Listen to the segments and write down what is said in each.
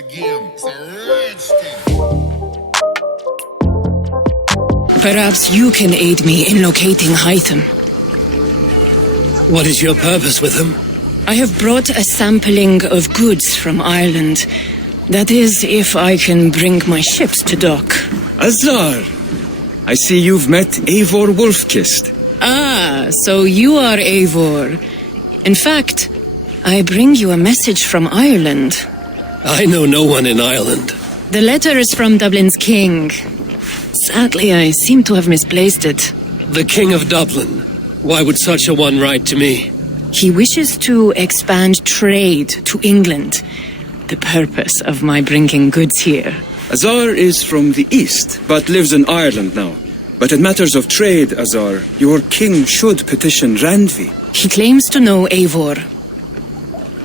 again. It's a rich thing. Perhaps you can aid me in locating Hytham. What is your purpose with him? I have brought a sampling of goods from Ireland. That is, if I can bring my ships to dock. Azar! I see you've met Eivor Wolfkist. Ah, so you are Eivor. In fact, I bring you a message from Ireland. I know no one in Ireland. The letter is from Dublin's king. Sadly, I seem to have misplaced it. The King of Dublin. Why would such a one write to me? He wishes to expand trade to England. The purpose of my bringing goods here. Azar is from the east, but lives in Ireland now. But in matters of trade, Azar, your king should petition Randvi. He claims to know Eivor.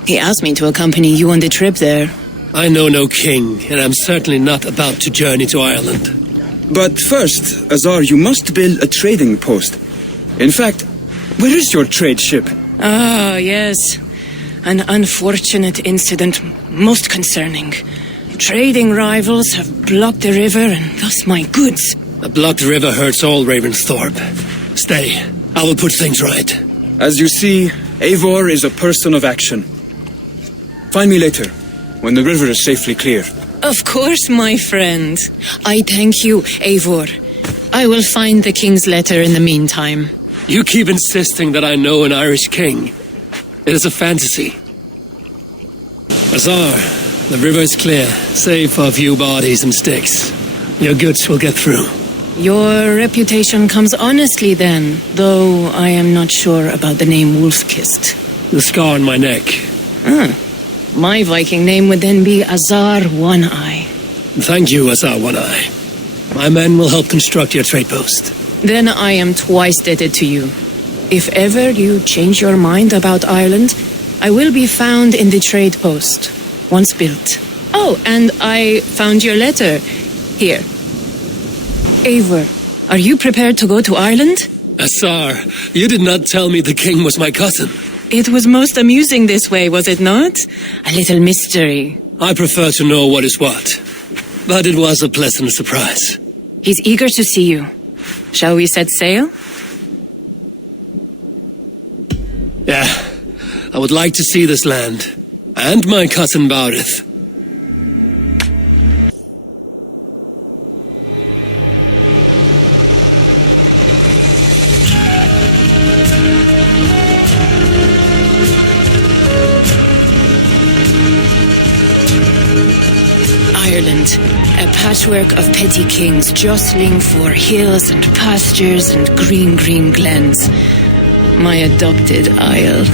He asked me to accompany you on the trip there. I know no king, and I'm certainly not about to journey to Ireland. But first, Azar, you must build a trading post. In fact, where is your trade ship? Ah, yes. An unfortunate incident, most concerning. Trading rivals have blocked the river and thus my goods. A blocked river hurts all Ravensthorpe. Stay. I will put things right. As you see, Eivor is a person of action. Find me later, when the river is safely clear. Of course, my friend. I thank you, Eivor. I will find the king's letter in the meantime. You keep insisting that I know an Irish king. It is a fantasy. Azar, the river is clear, save for a few bodies and sticks. Your goods will get through. Your reputation comes honestly then, though I am not sure about the name Wolfkist. The scar on my neck. My Viking name would then be Azar One-Eye. Thank you, Azar One-Eye. My men will help construct your trade post. Then I am twice indebted to you. If ever you change your mind about Ireland, I will be found in the trade post, once built. Oh, and I found your letter. Here. Eivor, are you prepared to go to Ireland? Azar, you did not tell me the king was my cousin. It was most amusing this way, was it not? A little mystery. I prefer to know what is what. But it was a pleasant surprise. He's eager to see you. Shall we set sail? Yeah, I would like to see this land. And my cousin Barith. Ireland, a patchwork of petty kings jostling for hills and pastures and green glens. My adopted isle.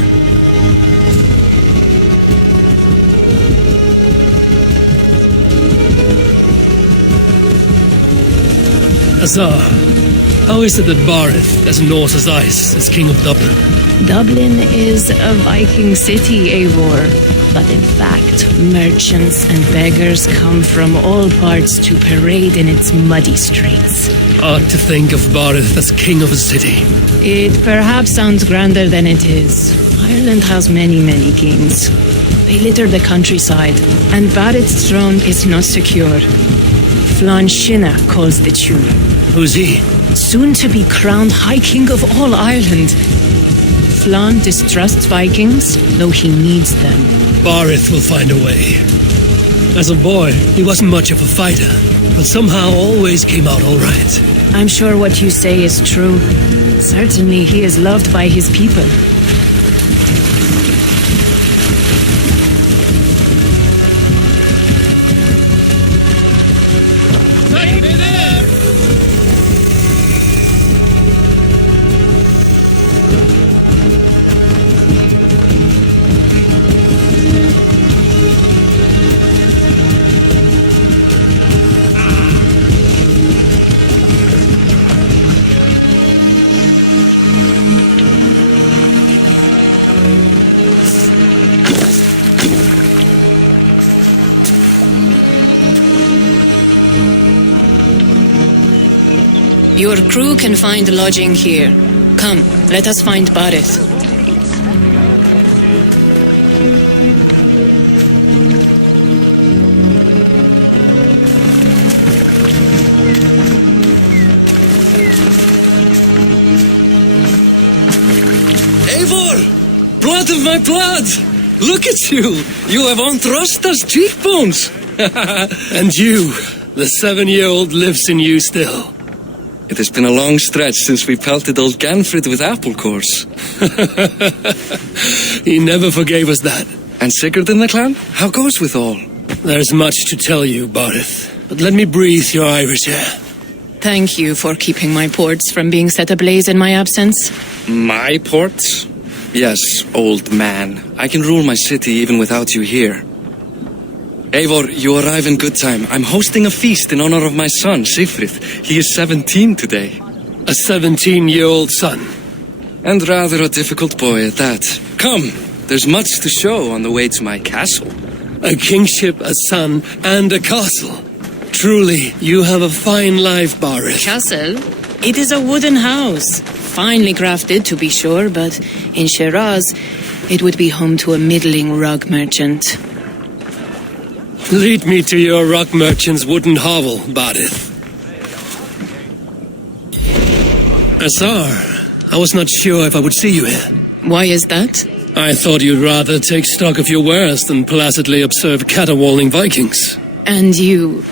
Azar, how is it that Barith, as Norse as ice, is king of Dublin? Dublin is a Viking city, Eivor. But in fact, merchants and beggars come from all parts to parade in its muddy streets. Odd to think of Barith as king of a city. It perhaps sounds grander than it is. Ireland has many kings. They litter the countryside, and Barith's throne is not secure. Flann Sinna calls the tune. Who's he? Soon to be crowned High King of all Ireland. Flann distrusts Vikings, though he needs them. Barith will find a way. As a boy, he wasn't much of a fighter, but somehow always came out all right. I'm sure what you say is true. Certainly he is loved by his people. Your crew can find lodging here. Come, let us find Barith. Eivor! Blood of my blood! Look at you! You have Anthrosta's cheekbones! And you, the 7-year-old lives in you still. It has been a long stretch since we pelted old Ganfrid with apple cores. He never forgave us that. And Sigurd in the clan? How goes with all? There's much to tell you, Barith. But let me breathe your Irish air. Thank you for keeping my ports from being set ablaze in my absence. My ports? Yes, old man. I can rule my city even without you here. Eivor, you arrive in good time. I'm hosting a feast in honor of my son, Sigfrid. He is 17 today. A 17-year-old son. And rather a difficult boy at that. Come, there's much to show on the way to my castle. A kingship, a son, and a castle. Truly, you have a fine life, Barith. Castle? It is a wooden house. Finely crafted, to be sure, but in Shiraz, it would be home to a middling rug merchant. Lead me to your rock merchant's wooden hovel, Barith. Asar, I was not sure if I would see you here. Why is that? I thought you'd rather take stock of your wares than placidly observe caterwauling Vikings. And you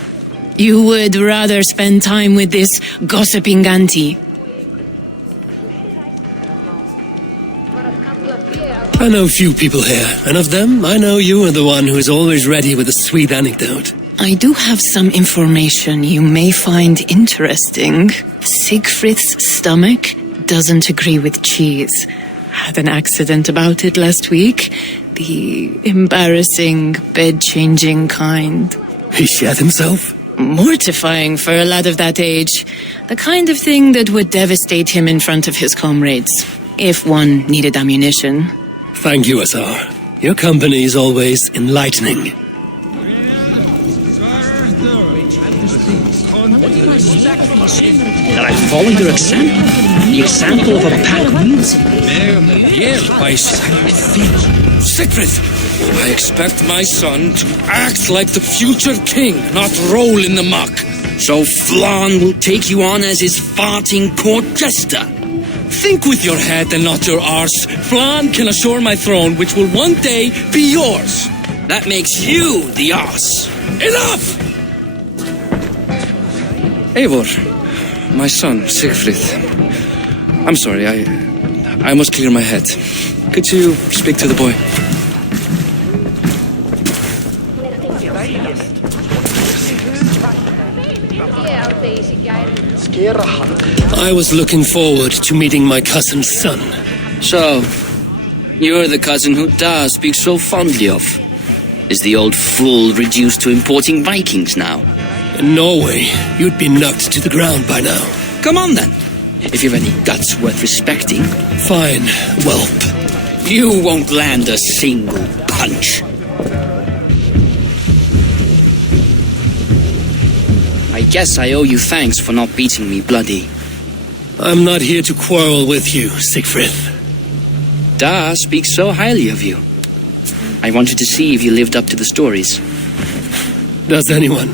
would rather spend time with this gossiping auntie? I know few people here, and of them, I know you are the one who is always ready with a sweet anecdote. I do have some information you may find interesting. Siegfried's stomach doesn't agree with cheese. Had an accident about it last week. The embarrassing, bed-changing kind. He shat himself? Mortifying for a lad of that age. The kind of thing that would devastate him in front of his comrades, if one needed ammunition. Thank you, Asar. Your company is always enlightening. That I follow your example, the example of a pack mule. Sigfrid! I expect my son to act like the future king, not roll in the muck. So Flan will take you on as his farting court jester. Think with your head and not your arse. Flan can assure my throne, which will one day be yours. That makes you the arse. Enough! Eivor, my son, Sigfrid. I'm sorry, I must clear my head. Could you speak to the boy? I was looking forward to meeting my cousin's son. So, you're the cousin who Da speaks so fondly of. Is the old fool reduced to importing Vikings now? In Norway, you'd be knocked to the ground by now. Come on then, if you've any guts worth respecting. Fine, whelp. You won't land a single punch. I guess I owe you thanks for not beating me bloody. I'm not here to quarrel with you, Siegfried. Da speaks so highly of you. I wanted to see if you lived up to the stories. Does anyone?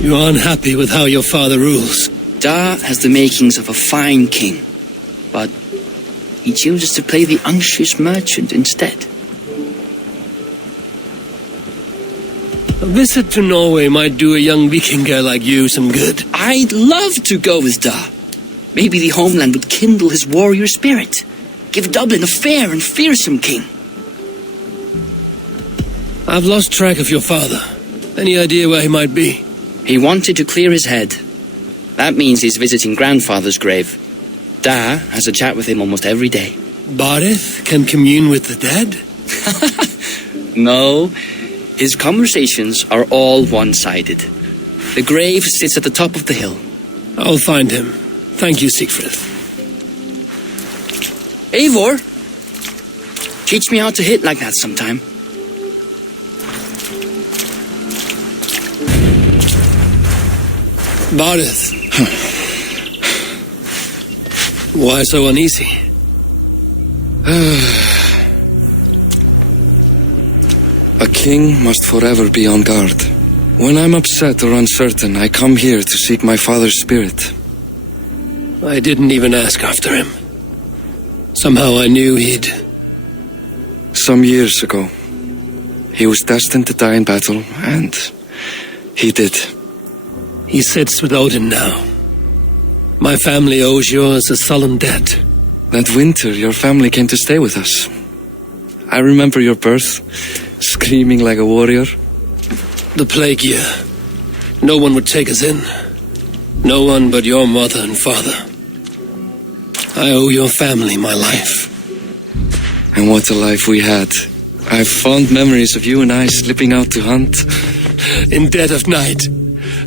You're unhappy with how your father rules. Da has the makings of a fine king, but he chooses to play the unctuous merchant instead. A visit to Norway might do a young Viking girl like you some good. I'd love to go with Da. Maybe the homeland would kindle his warrior spirit. Give Dublin a fair and fearsome king. I've lost track of your father. Any idea where he might be? He wanted to clear his head. That means he's visiting grandfather's grave. Da has a chat with him almost every day. Barith can commune with the dead? No, his conversations are all one-sided. The grave sits at the top of the hill. I'll find him. Thank you, Siegfried. Eivor, teach me how to hit like that sometime. Barith. Why so uneasy? A king must forever be on guard. When I'm upset or uncertain, I come here to seek my father's spirit. I didn't even ask after him. Somehow I knew he'd... Some years ago, he was destined to die in battle, and he did. He sits with Odin now. My family owes yours a sullen debt. That winter, your family came to stay with us. I remember your birth, screaming like a warrior. The plague year. No one would take us in. No one but your mother and father. I owe your family my life. And what a life we had. I have fond memories of you and I slipping out to hunt. In dead of night,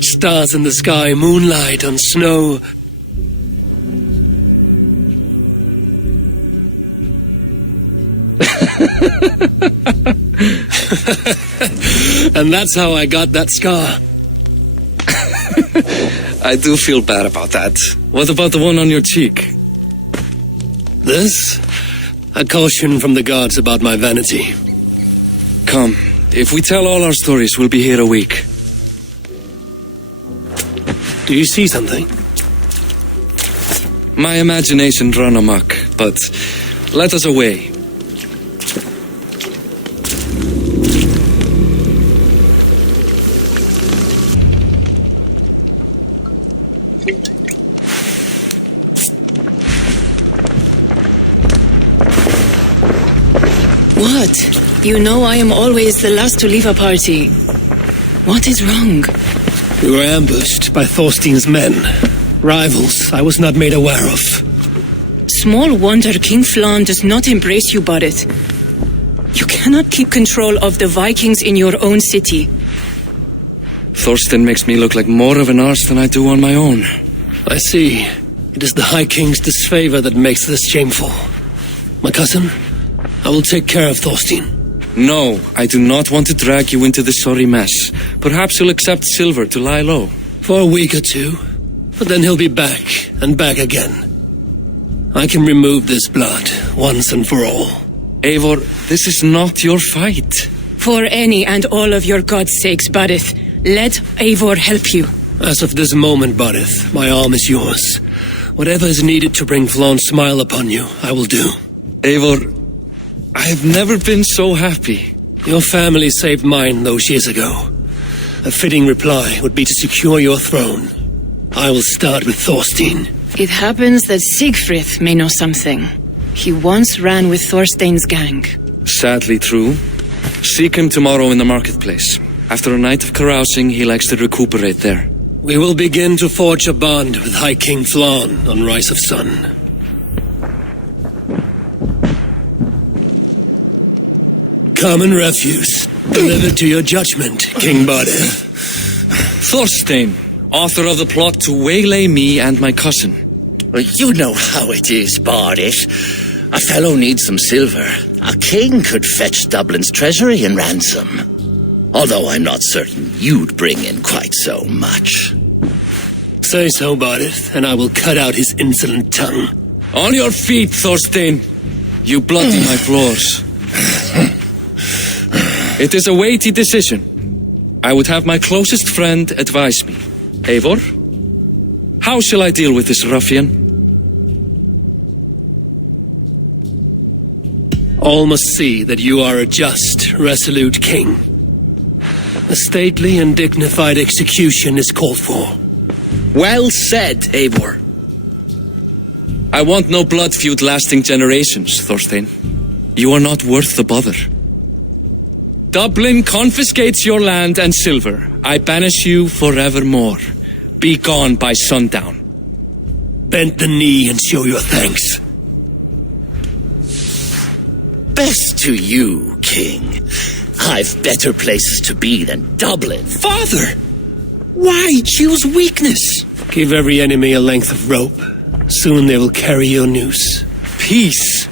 stars in the sky, moonlight on snow. And that's how I got that scar. I do feel bad about that. What about the one on your cheek? This? A caution from the gods about my vanity. Come, if we tell all our stories, we'll be here a week. Do you see something? My imagination run amok, but let us away. What? You know I am always the last to leave a party. What is wrong? We were ambushed by Thorstein's men. Rivals I was not made aware of. Small wonder King Flann does not embrace you, Barret. You cannot keep control of the Vikings in your own city. Thorstein makes me look like more of an arse than I do on my own. I see. It is the High King's disfavor that makes this shameful. My cousin, I will take care of Thorstein. No, I do not want to drag you into this sorry mess. Perhaps you'll accept silver to lie low. For a week or two. But then he'll be back, and back again. I can remove this blood, once and for all. Eivor, this is not your fight. For any and all of your gods' sakes, Barret, let Eivor help you. As of this moment, Barith, my arm is yours. Whatever is needed to bring Flann's smile upon you, I will do. Eivor, I have never been so happy. Your family saved mine those years ago. A fitting reply would be to secure your throne. I will start with Thorstein. It happens that Siegfried may know something. He once ran with Thorstein's gang. Sadly true. Seek him tomorrow in the marketplace. After a night of carousing, he likes to recuperate there. We will begin to forge a bond with High King Flann on Rise of Sun. Common refuse, delivered to your judgment, King Bardet. Thorstein, author of the plot to waylay me and my cousin. Well, you know how it is, Bardet. A fellow needs some silver. A king could fetch Dublin's treasury in ransom. Although I'm not certain you'd bring in quite so much. Say so, Bardet, and I will cut out his insolent tongue. On your feet, Thorstein! You bloody my floors. It is a weighty decision. I would have my closest friend advise me. Eivor, how shall I deal with this ruffian? All must see that you are a just, resolute king. A stately and dignified execution is called for. Well said, Eivor. I want no blood feud lasting generations, Thorstein. You are not worth the bother. Dublin confiscates your land and silver. I banish you forevermore. Be gone by sundown. Bend the knee and show your thanks. Best to you, King. I've better places to be than Dublin. Father! Why choose weakness? Give every enemy a length of rope. Soon they will carry your noose. Peace.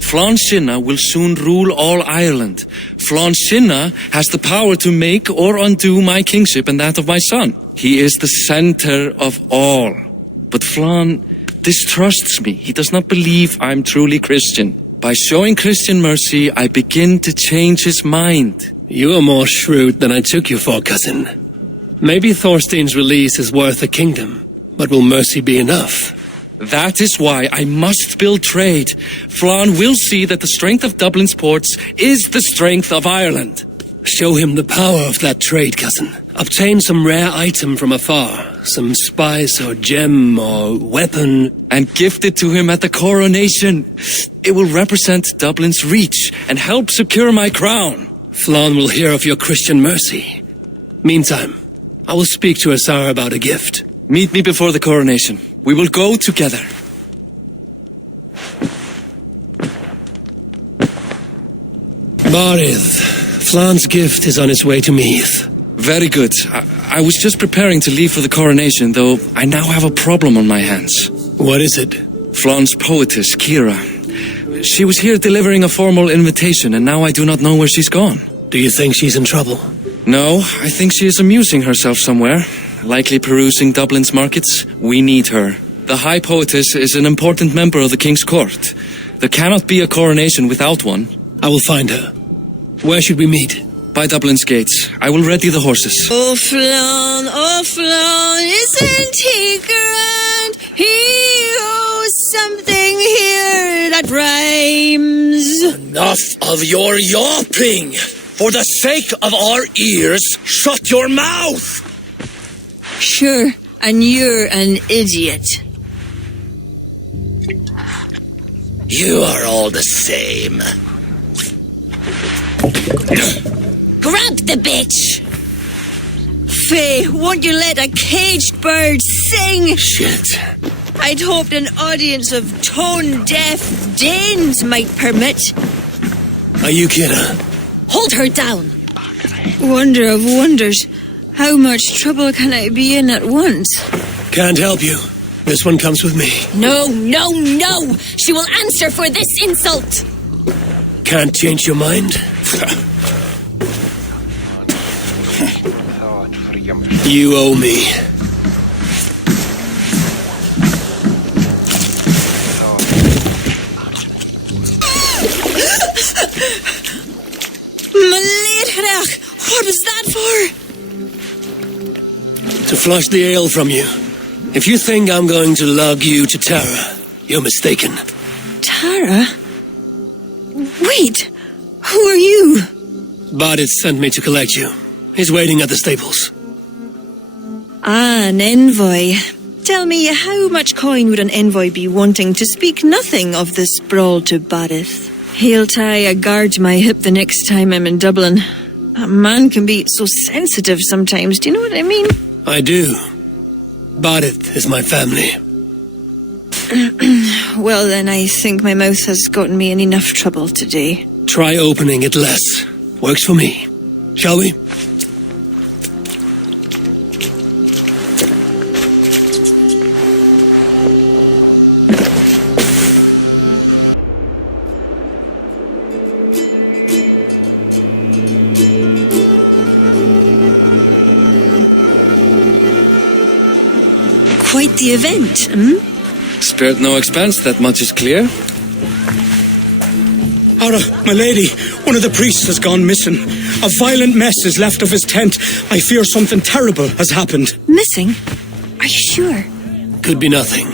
Flann Sinna will soon rule all Ireland. Flann Sinna has the power to make or undo my kingship and that of my son. He is the center of all. But Flann distrusts me. He does not believe I'm truly Christian. By showing Christian mercy, I begin to change his mind. You are more shrewd than I took you for, cousin. Maybe Thorstein's release is worth a kingdom, but will mercy be enough? That is why I must build trade. Flann will see that the strength of Dublin's ports is the strength of Ireland. Show him the power of that trade, cousin. Obtain some rare item from afar, some spice or gem or weapon, And gift it to him at the coronation. It will represent Dublin's reach and help secure my crown. Flann will hear of your Christian mercy. Meantime, I will speak to Asar about a gift. Meet me before the coronation. We will go together. Barith, Flann's gift is on its way to Meath. Very good. I was just preparing to leave for the coronation, though I now have a problem on my hands. What is it? Flann's poetess, Kira. She was here delivering a formal invitation, and now I do not know where she's gone. Do you think she's in trouble? No, I think she is amusing herself somewhere. Likely perusing Dublin's markets. We need her. The High Poetess is an important member of the King's Court. There cannot be a coronation without one. I will find her. Where should we meet? By Dublin's gates. I will ready the horses. Oh, Flann, isn't he grand? He owes something here that rhymes. Enough of your yawping! For the sake of our ears, shut your mouth! Sure, and you're an idiot. You are all the same. Grab the bitch! Faye, won't you let a caged bird sing? Shit. I'd hoped an audience of tone-deaf Danes might permit. Are you Kira? Hold her down. Wonder of wonders. How much trouble can I be in at once? Can't help you. This one comes with me. No, no, no! She will answer for this insult! Can't change your mind? You owe me. Maledrach! What was that for? To flush the ale from you. If you think I'm going to lug you to Tara, you're mistaken. Tara? Wait! Who are you? Barith sent me to collect you. He's waiting at the stables. Ah, an envoy. Tell me, how much coin would an envoy be wanting, to speak nothing of the sprawl to Barith? He'll tie a guard to my hip the next time I'm in Dublin. A man can be so sensitive sometimes, do you know what I mean? I do. Barith is my family. Well, then I think my mouth has gotten me in enough trouble today. Try opening it less. Works for me. Shall we? Quite the event, hmm? Spared no expense, that much is clear. Ara, my lady, one of the priests has gone missing. A violent mess is left of his tent. I fear something terrible has happened. Missing? Are you sure? Could be nothing.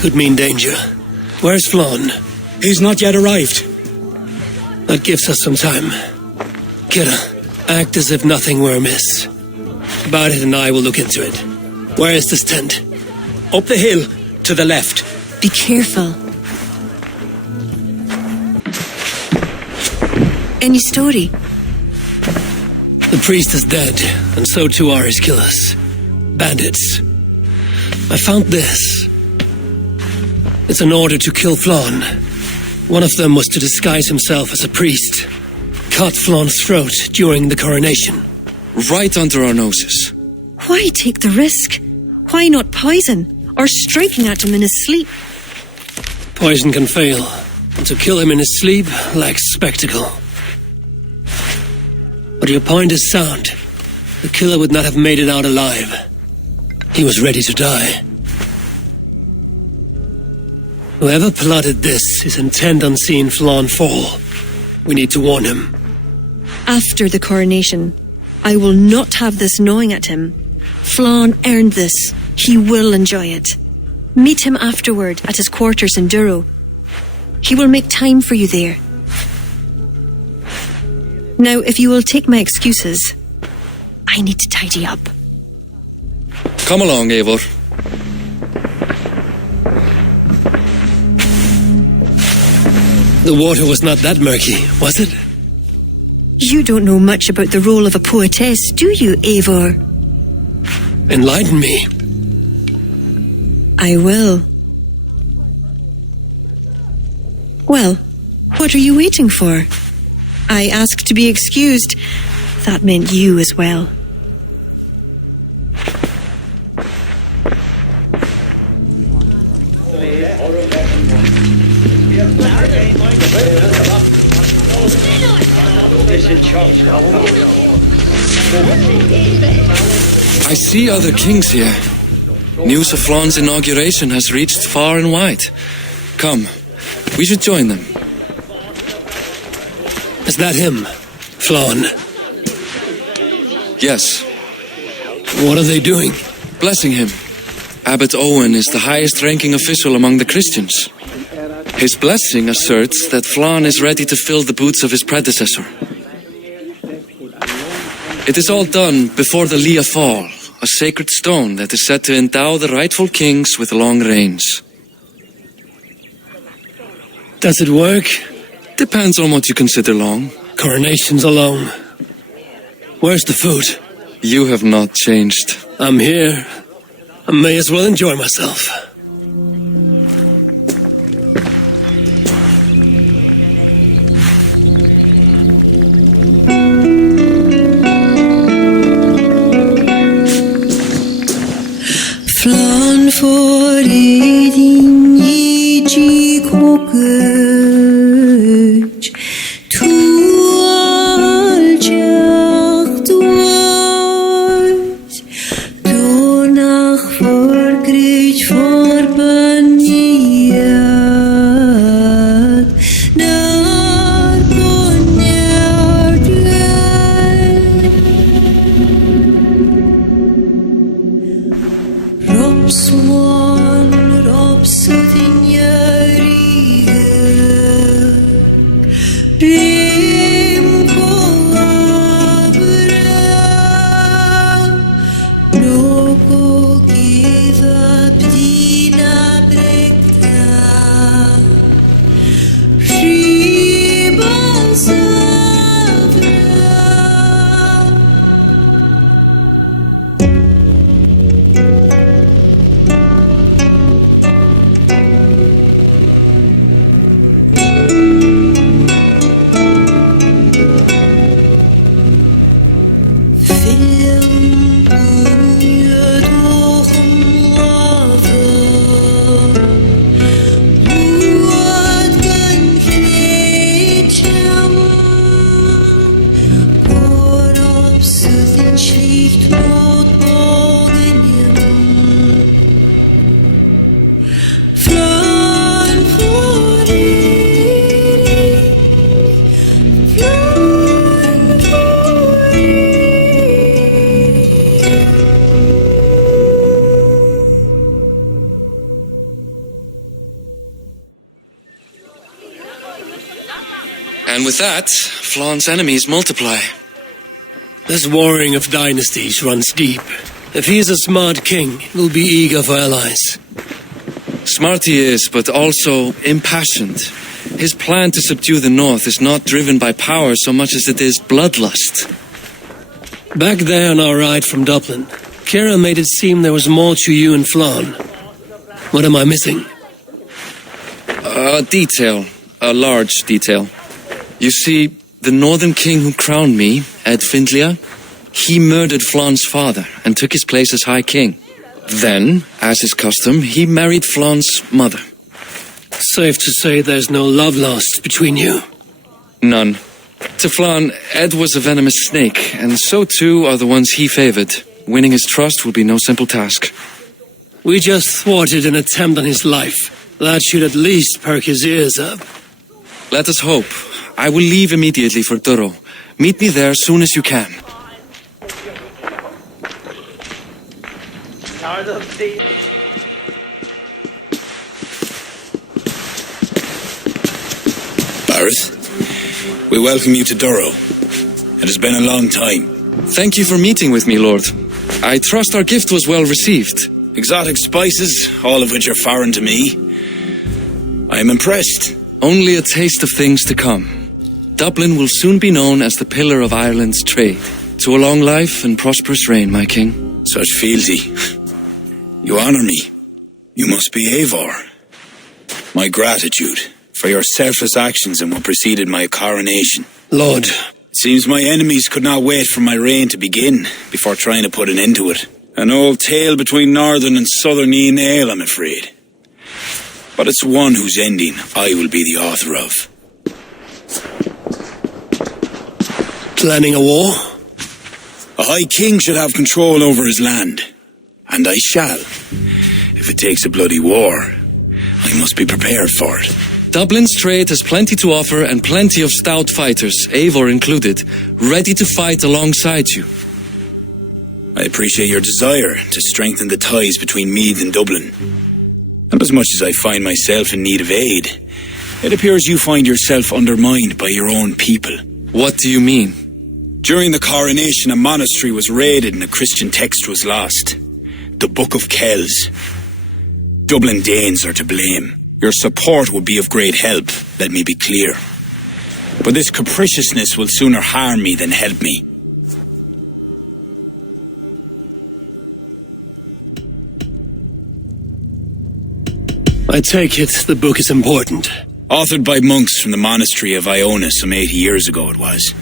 Could mean danger. Where's Flann? He's not yet arrived. That gives us some time. Kira, act as if nothing were amiss. Barith and I will look into it. Where is this tent? Up the hill, to the left. Be careful. Any story? The priest is dead, and so too are his killers. Bandits. I found this. It's an order to kill Flann. One of them was to disguise himself as a priest. Cut Flann's throat during the coronation. Right under our noses. Why take the risk? Why not poison? Or striking at him in his sleep? Poison can fail, and to kill him in his sleep lacks spectacle. But your point is sound. The killer would not have made it out alive. He was ready to die. Whoever plotted this is intent on seeing Flann fall. We need to warn him. After the coronation, I will not have this gnawing at him. Flann earned this. He will enjoy it. Meet him afterward at his quarters in Duro. He will make time for you there. Now, if you will take my excuses, I need to tidy up. Come along, Eivor. The water was not that murky, was it? You don't know much about the role of a poetess, do you, Eivor? Enlighten me. I will. Well, what are you waiting for? I asked to be excused. That meant you as well. I see other kings here. News of Flann's inauguration has reached far and wide. Come, we should join them. Is that him? Flann? Yes. What are they doing? Blessing him. Abbot Owen is the highest ranking official among the Christians. His blessing asserts that Flann is ready to fill the boots of his predecessor. It is all done before the Lia Fall, a sacred stone that is said to endow the rightful kings with long reigns. Does it work? Depends on what you consider long. Coronations alone. Where's the food? You have not changed. I'm here. I may as well enjoy myself. Flann for din i kokøj, tu aljacht was, du nach forgrich forbaniat, nar bonjart Robswan, Robsudin Yariga, Bim Koabra, Noko give up Dina Brekta, Ribal Savra. And with that, Flann's enemies multiply. This warring of dynasties runs deep. If he is a smart king, he'll be eager for allies. Smart he is, but also impassioned. His plan to subdue the north is not driven by power so much as it is bloodlust. Back there on our ride from Dublin, Kira made it seem there was more to you and Flann. What am I missing? A detail. A large detail. You see, the northern king who crowned me, Ed Findlia, he murdered Flann's father and took his place as High King. Then, as is custom, he married Flann's mother. Safe to say there's no love lost between you. None. To Flann, Ed was a venomous snake, and so too are the ones he favored. Winning his trust will be no simple task. We just thwarted an attempt on his life. That should at least perk his ears up. Let us hope. I will leave immediately for Duro. Meet me there as soon as you can. Bareth, we welcome you to Durrow. It has been a long time. Thank you for meeting with me, Lord. I trust our gift was well received. Exotic spices, all of which are foreign to me. I am impressed. Only a taste of things to come. Dublin will soon be known as the pillar of Ireland's trade. To a long life and prosperous reign, my king. Such fealty. You honor me. You must be Eivor. My gratitude for your selfless actions in what preceded my coronation. Lord, it seems my enemies could not wait for my reign to begin before trying to put an end to it. An old tale between northern and southern Ian, I'm afraid. But it's one whose ending I will be the author of. planning a war? A high king should have control over his land. And I shall. If it takes a bloody war, I must be prepared for it. Dublin's trade has plenty to offer and plenty of stout fighters, Eivor included, ready to fight alongside you. I appreciate your desire to strengthen the ties between Meath and Dublin. And as much as I find myself in need of aid, it appears you find yourself undermined by your own people. What do you mean? During the coronation, a monastery was raided and a Christian text was lost. The Book of Kells. Dublin Danes are to blame. Your support would be of great help, let me be clear. But this capriciousness will sooner harm me than help me. I take it the book is important. Authored by monks from the monastery of Iona some 80 years ago it was.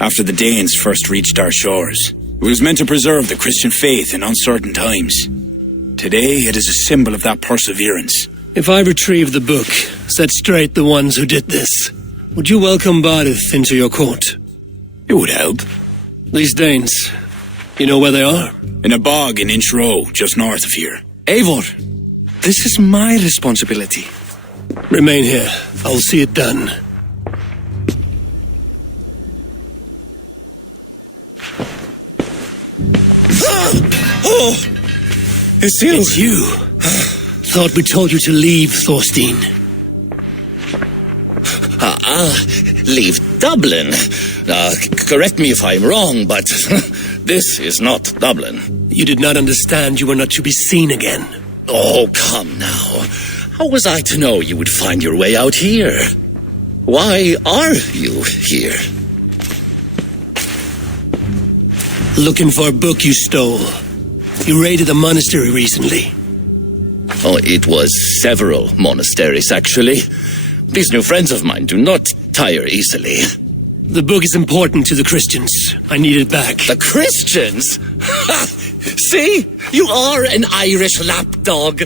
After the Danes first reached our shores. It was meant to preserve the Christian faith in uncertain times. Today it is a symbol of that perseverance. If I retrieve the book, set straight the ones who did this, would you welcome Barith into your court? It would help. These Danes, you know where they are? In a bog in Inch Row, just north of here. Eivor, this is my responsibility. Remain here. I will see it done. Oh! It's you! It's you. Thought we told you to leave, Thorstein. Leave Dublin. Correct me if I'm wrong, but this is not Dublin. You did not understand you were not to be seen again. Oh, come now. How was I to know you would find your way out here? Why are you here? Looking for a book you stole. You raided a monastery recently. Oh, it was several monasteries, actually. These new friends of mine do not tire easily. The book is important to the Christians. I need it back. The Christians? Ha! See? You are an Irish lapdog.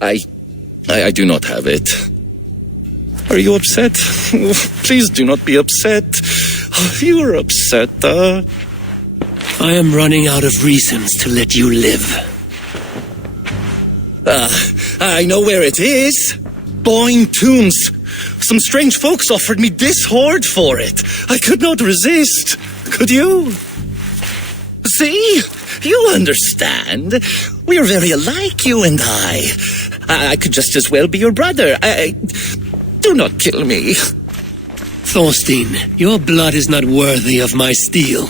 I do not have it. Are you upset? Please do not be upset. You are upset, I am running out of reasons to let you live. I know where it is. Boyne Tombs. Some strange folks offered me this hoard for it. I could not resist. Could you? See? You understand. We are very alike, you and I. I could just as well be your brother. Do not kill me. Thorstein, your blood is not worthy of my steel.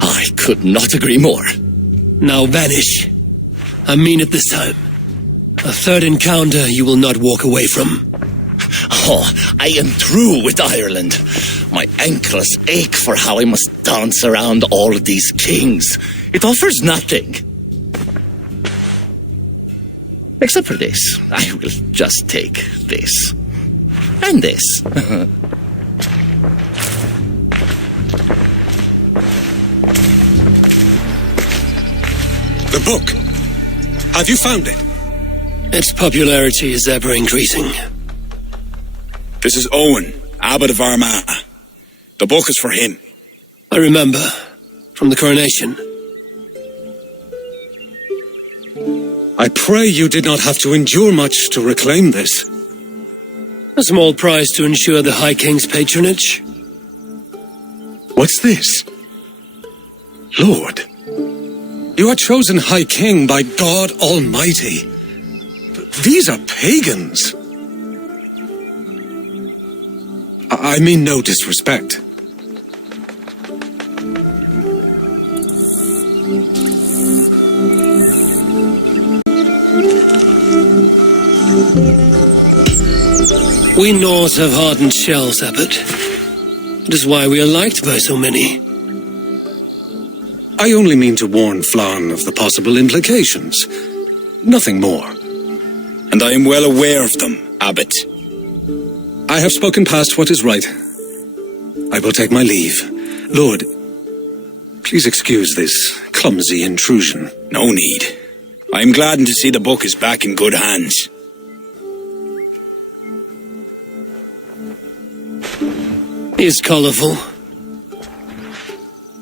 I could not agree more. Now vanish. I mean it this time. A third encounter you will not walk away from. Oh, I am through with Ireland. My ankles ache for how I must dance around all of these kings. It offers nothing. Except for this. I will just take this. And this. The book. Have you found it? Its popularity is ever increasing. This is Owen, Abbot of Armagh. The book is for him. I remember. From the coronation. I pray you did not have to endure much to reclaim this. A small price to ensure the High King's patronage. What's this? Lord, you are chosen High King by God Almighty. These are pagans. I mean no disrespect. We Norse have hardened shells, Abbot. That is why we are liked by so many. I only mean to warn Flann of the possible implications. Nothing more. And I am well aware of them, Abbot. I have spoken past what is right. I will take my leave. Lord, please excuse this clumsy intrusion. No need. I am gladdened to see the book is back in good hands. He is colourful.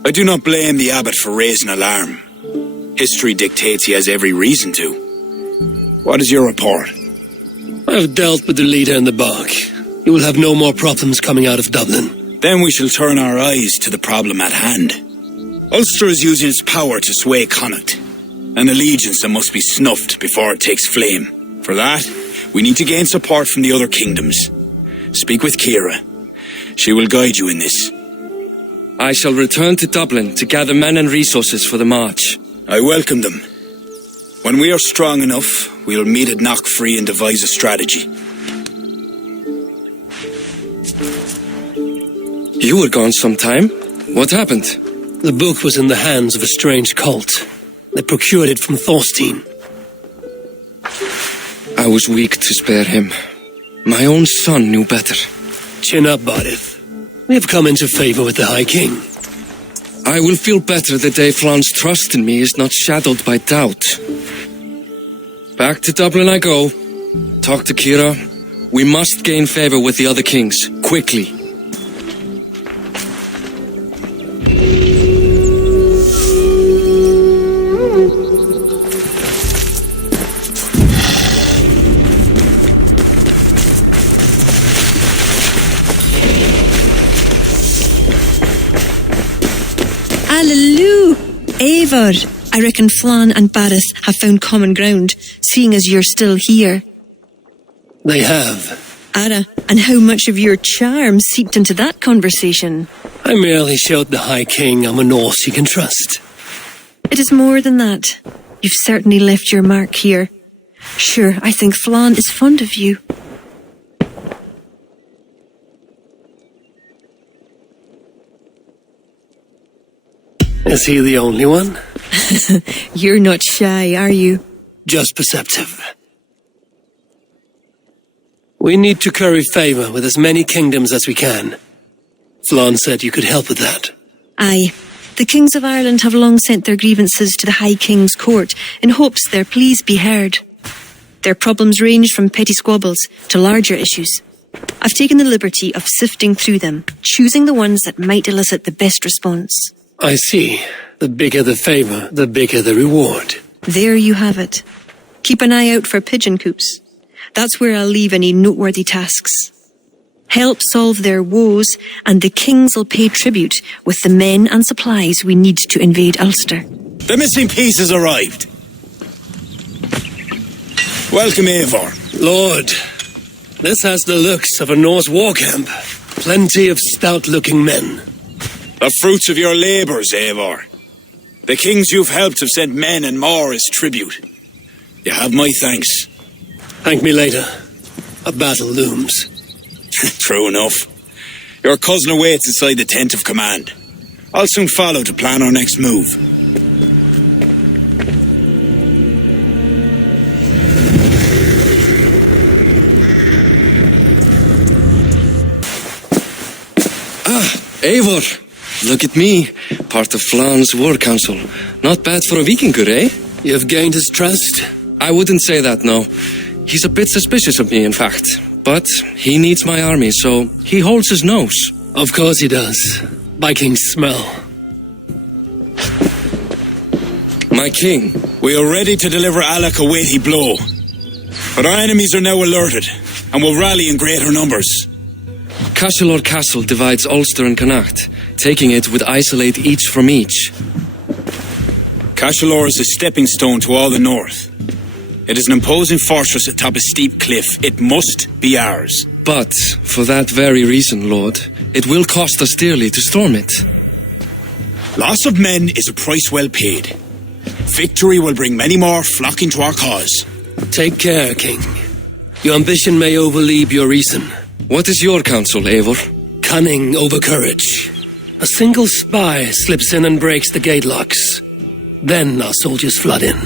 I do not blame the abbot for raising alarm. History dictates he has every reason to. What is your report? I have dealt with the leader in the bark. You will have no more problems coming out of Dublin. Then we shall turn our eyes to the problem at hand. Ulster is using its power to sway Connacht, an allegiance that must be snuffed before it takes flame. For that, we need to gain support from the other kingdoms. Speak with Ciara. She will guide you in this. I shall return to Dublin to gather men and resources for the march. I welcome them. When we are strong enough, we will meet at Knockfree and devise a strategy. You were gone some time. What happened? The book was in the hands of a strange cult. They procured it from Thorstein. I was weak to spare him. My own son knew better. Chin up, Bardith. We have come into favour with the High King. I will feel better the day Flann's trust in me is not shadowed by doubt. Back to Dublin I go. Talk to Ciara. We must gain favour with the other kings, quickly. Hallelujah! Eivor, I reckon Flann and Barith have found common ground, seeing as you're still here. They have. Ara, and how much of your charm seeped into that conversation? I merely showed the High King I'm a Norse he can trust. It is more than that. You've certainly left your mark here. Sure, I think Flann is fond of you. Is he the only one? You're not shy, are you? Just perceptive. We need to curry favour with as many kingdoms as we can. Flann said you could help with that. Aye. The kings of Ireland have long sent their grievances to the High King's court in hopes their pleas be heard. Their problems range from petty squabbles to larger issues. I've taken the liberty of sifting through them, choosing the ones that might elicit the best response. I see. The bigger the favour, the bigger the reward. There you have it. Keep an eye out for pigeon coops. That's where I'll leave any noteworthy tasks. Help solve their woes, and the kings will pay tribute with the men and supplies we need to invade Ulster. The missing piece has arrived. Welcome, Eivor. Lord, this has the looks of a Norse war camp. Plenty of stout-looking men. The fruits of your labours, Eivor. The kings you've helped have sent men and more as tribute. You have my thanks. Thank me later. A battle looms. True enough. Your cousin awaits inside the tent of command. I'll soon follow to plan our next move. Eivor! Look at me, part of Flann's war council. Not bad for a Vikingur, eh? You have gained his trust? I wouldn't say that, no. He's a bit suspicious of me, in fact. But he needs my army, so he holds his nose. Of course he does. Vikings smell. My king. We are ready to deliver Alec a weighty blow. But our enemies are now alerted, and will rally in greater numbers. Cashel Castle divides Ulster and Connacht. Taking it would isolate each from each. Cashel is a stepping stone to all the north. It is an imposing fortress atop a steep cliff. It must be ours. But, for that very reason, Lord, it will cost us dearly to storm it. Loss of men is a price well paid. Victory will bring many more flocking to our cause. Take care, King. Your ambition may overleap your reason. What is your counsel, Eivor? Cunning over courage. A single spy slips in and breaks the gate locks. Then our soldiers flood in.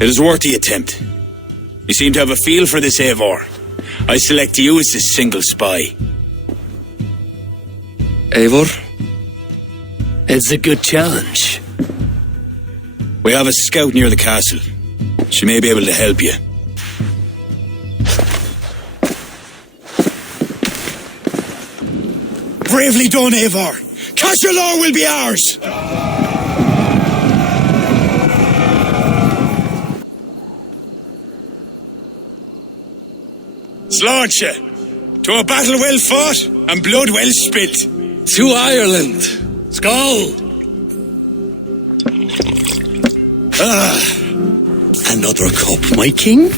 It is worth the attempt. You seem to have a feel for this, Eivor. I select you as this single spy. Eivor? It's a good challenge. We have a scout near the castle. She may be able to help you. Bravely done, Eivor! Cashel will be ours! Slaughter, to a battle well fought and blood well spilt. To Ireland! Skull! Another cup, my king?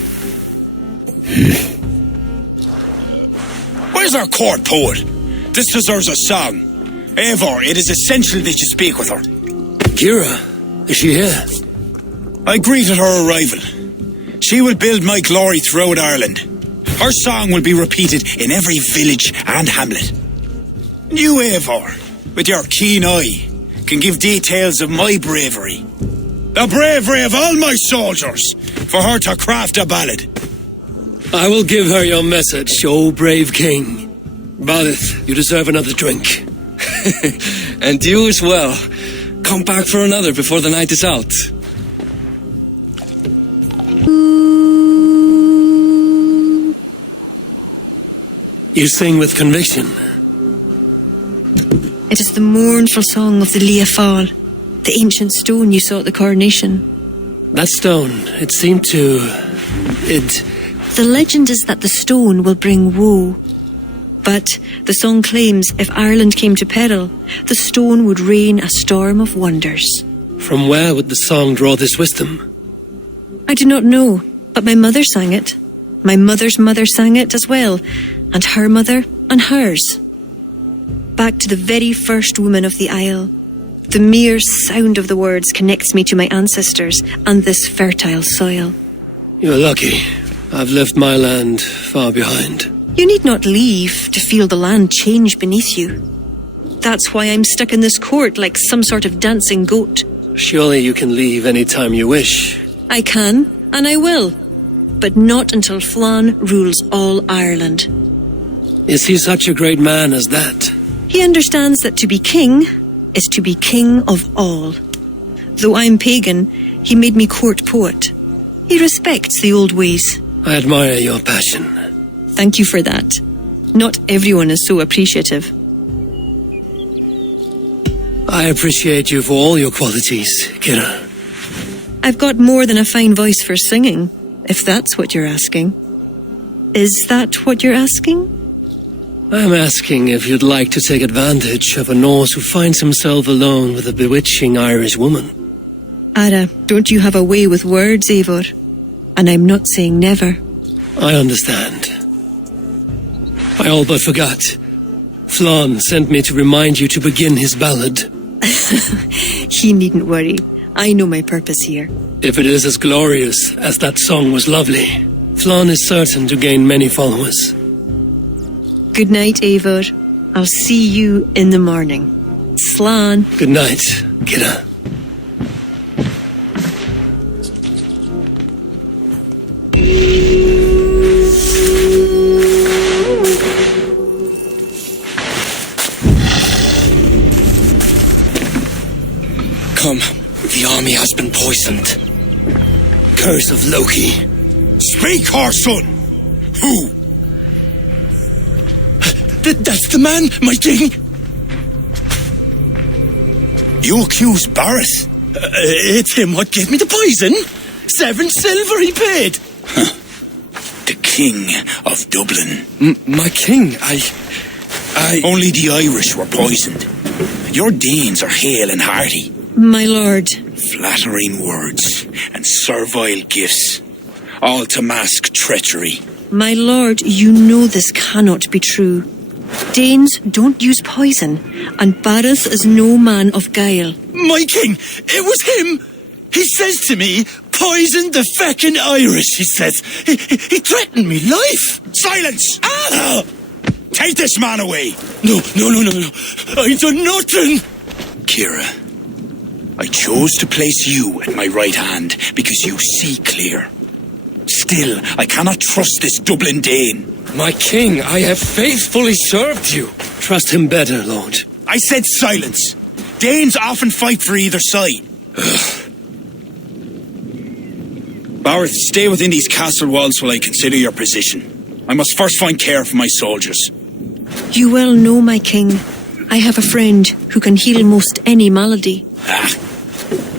Where's our court poet? This deserves a song. Eivor, it is essential that you speak with her. Kira, is she here? I greeted her arrival. She will build my glory throughout Ireland. Her song will be repeated in every village and hamlet. You, Eivor, with your keen eye, can give details of my bravery. The bravery of all my soldiers, for her to craft a ballad. I will give her your message, O brave king. Balith, you deserve another drink. And you as well. Come back for another before the night is out. You sing with conviction. It is the mournful song of the Liafal, the ancient stone you saw at the coronation. That stone, it seemed to... The legend is that the stone will bring woe. But the song claims if Ireland came to peril, the stone would rain a storm of wonders. From where would the song draw this wisdom? I do not know, but my mother sang it. My mother's mother sang it as well, and her mother and hers. Back to the very first woman of the Isle. The mere sound of the words connects me to my ancestors and this fertile soil. You're lucky. I've left my land far behind. You need not leave to feel the land change beneath you. That's why I'm stuck in this court like some sort of dancing goat. Surely you can leave any time you wish. I can, and I will. But not until Flann rules all Ireland. Is he such a great man as that? He understands that to be king is to be king of all. Though I'm pagan, he made me court poet. He respects the old ways. I admire your passion. Thank you for that. Not everyone is so appreciative. I appreciate you for all your qualities, Kira. I've got more than a fine voice for singing, if that's what you're asking. Is that what you're asking? I'm asking if you'd like to take advantage of a Norse who finds himself alone with a bewitching Irish woman. Ara, don't you have a way with words, Eivor? And I'm not saying never. I understand. I all but forgot. Flann sent me to remind you to begin his ballad. He needn't worry. I know my purpose here. If it is as glorious as that song was lovely, Flann is certain to gain many followers. Good night, Eivor. I'll see you in the morning. Slán. Good night, Kira. Come, the army has been poisoned. Curse of Loki. Speak, our son! Who? That's the man, my king! You accuse Barrett? It's him what gave me the poison. 7 silver he paid. The king of Dublin. My king, I... Only the Irish were poisoned. Your Danes are hale and hearty. My lord. Flattering words and servile gifts, all to mask treachery. My lord, you know this cannot be true. Danes don't use poison, and Bareth is no man of guile. My king, it was him! He says to me, poison the feckin' Irish, he says. He threatened me life. Silence! Ah! Take this man away! No. I done nothing! Kira, I chose to place you at my right hand because you see clear. Still, I cannot trust this Dublin Dane. My king, I have faithfully served you. Trust him better, Lord. I said silence. Danes often fight for either side. Bareth, stay within these castle walls while I consider your position. I must first find care for my soldiers. You well know, my king, I have a friend who can heal most any malady.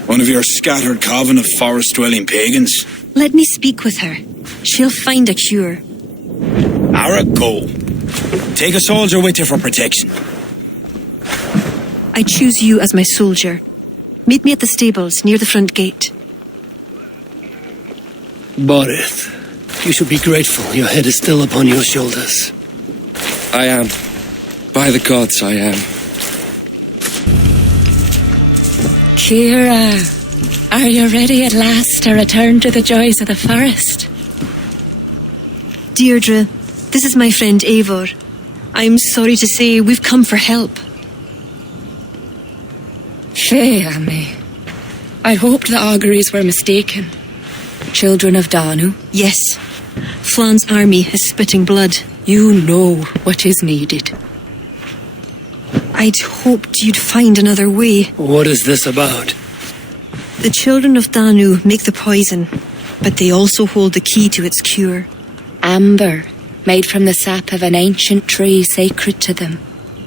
One of your scattered coven of forest-dwelling pagans. Let me speak with her. She'll find a cure. Ara, go. Take a soldier with you for protection. I choose you as my soldier. Meet me at the stables near the front gate. Bareth, you should be grateful your head is still upon your shoulders. I am. By the gods, I am. Kira, are you ready at last to return to the joys of the forest? Deirdre, this is my friend Eivor. I'm sorry to say we've come for help. Fé me. I hoped the auguries were mistaken. Children of Danu? Yes. Flan's army is spitting blood. You know what is needed. I'd hoped you'd find another way. What is this about? The children of Danu make the poison, but they also hold the key to its cure. Amber, made from the sap of an ancient tree sacred to them.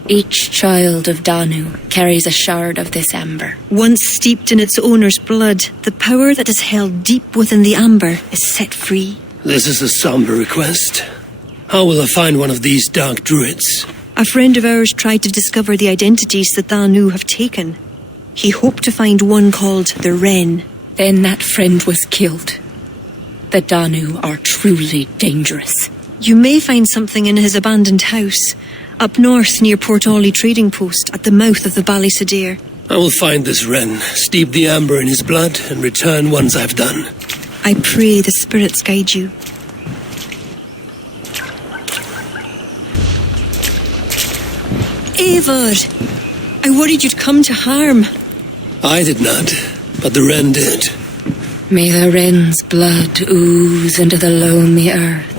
Each child of Danu carries a shard of this amber. Once steeped in its owner's blood, the power that is held deep within the amber is set free. This is a somber request. How will I find one of these dark druids? A friend of ours tried to discover the identities the Danu have taken. He hoped to find one called the Wren. Then that friend was killed. The Danu are truly dangerous. You may find something in his abandoned house, up north near Portawley trading post at the mouth of the Ballysadare. I will find this Wren, steep the amber in his blood, and return once I've done. I pray the spirits guide you. Eivor! I worried you'd come to harm. I did not, but the Wren did. May the Wren's blood ooze into the loamy earth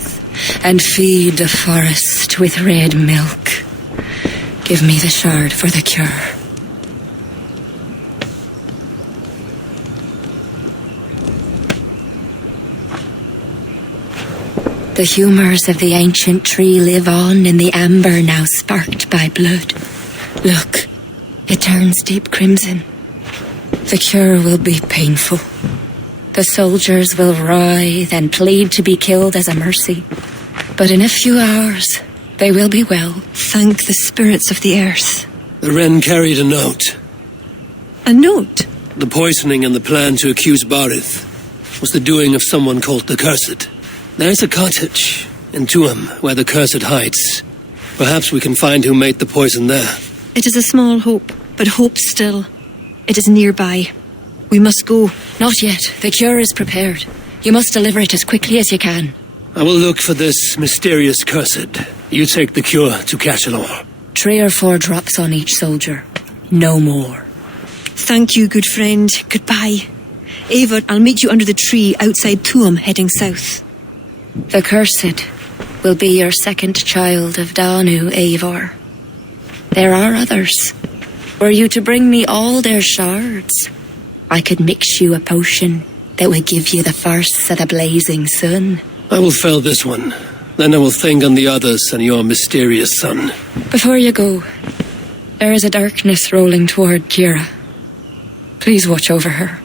and feed the forest with red milk. Give me the shard for the cure. The humours of the ancient tree live on in the amber now sparked by blood. Look, it turns deep crimson. The cure will be painful. The soldiers will writhe and plead to be killed as a mercy. But in a few hours, they will be well. Thank the spirits of the earth. The Wren carried a note. A note? The poisoning and the plan to accuse Bareth was the doing of someone called the Cursed. There's a cottage in Tuam where the Cursed hides. Perhaps we can find who made the poison there. It is a small hope, but hope still. It is nearby. We must go. Not yet. The cure is prepared. You must deliver it as quickly as you can. I will look for this mysterious Cursed. You take the cure to Cachalor. 3 or 4 drops on each soldier. No more. Thank you, good friend. Goodbye. Eivor, I'll meet you under the tree outside Tuam, heading south. The Cursed will be your second child of Danu, Eivor. There are others. Were you to bring me all their shards, I could mix you a potion that would give you the first of the blazing sun. I will fell this one. Then I will think on the others and your mysterious son. Before you go, there is a darkness rolling toward Kira. Please watch over her.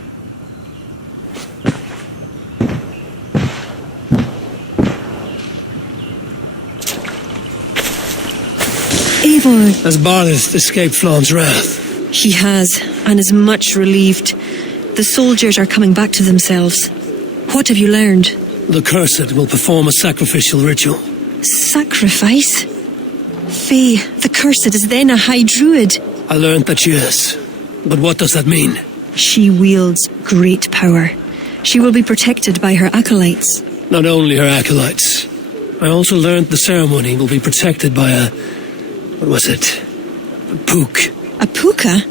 Eivor. Has Bareth escaped Flan's wrath? He has. and is much relieved. The soldiers are coming back to themselves. What have you learned? The Cursed will perform a sacrificial ritual. Sacrifice? Faye, the Cursed is then a High Druid. I learned that she is. But what does that mean? She wields great power. She will be protected by her acolytes. Not only her acolytes. I also learned the ceremony will be protected by a... what was it? A pook. A puka?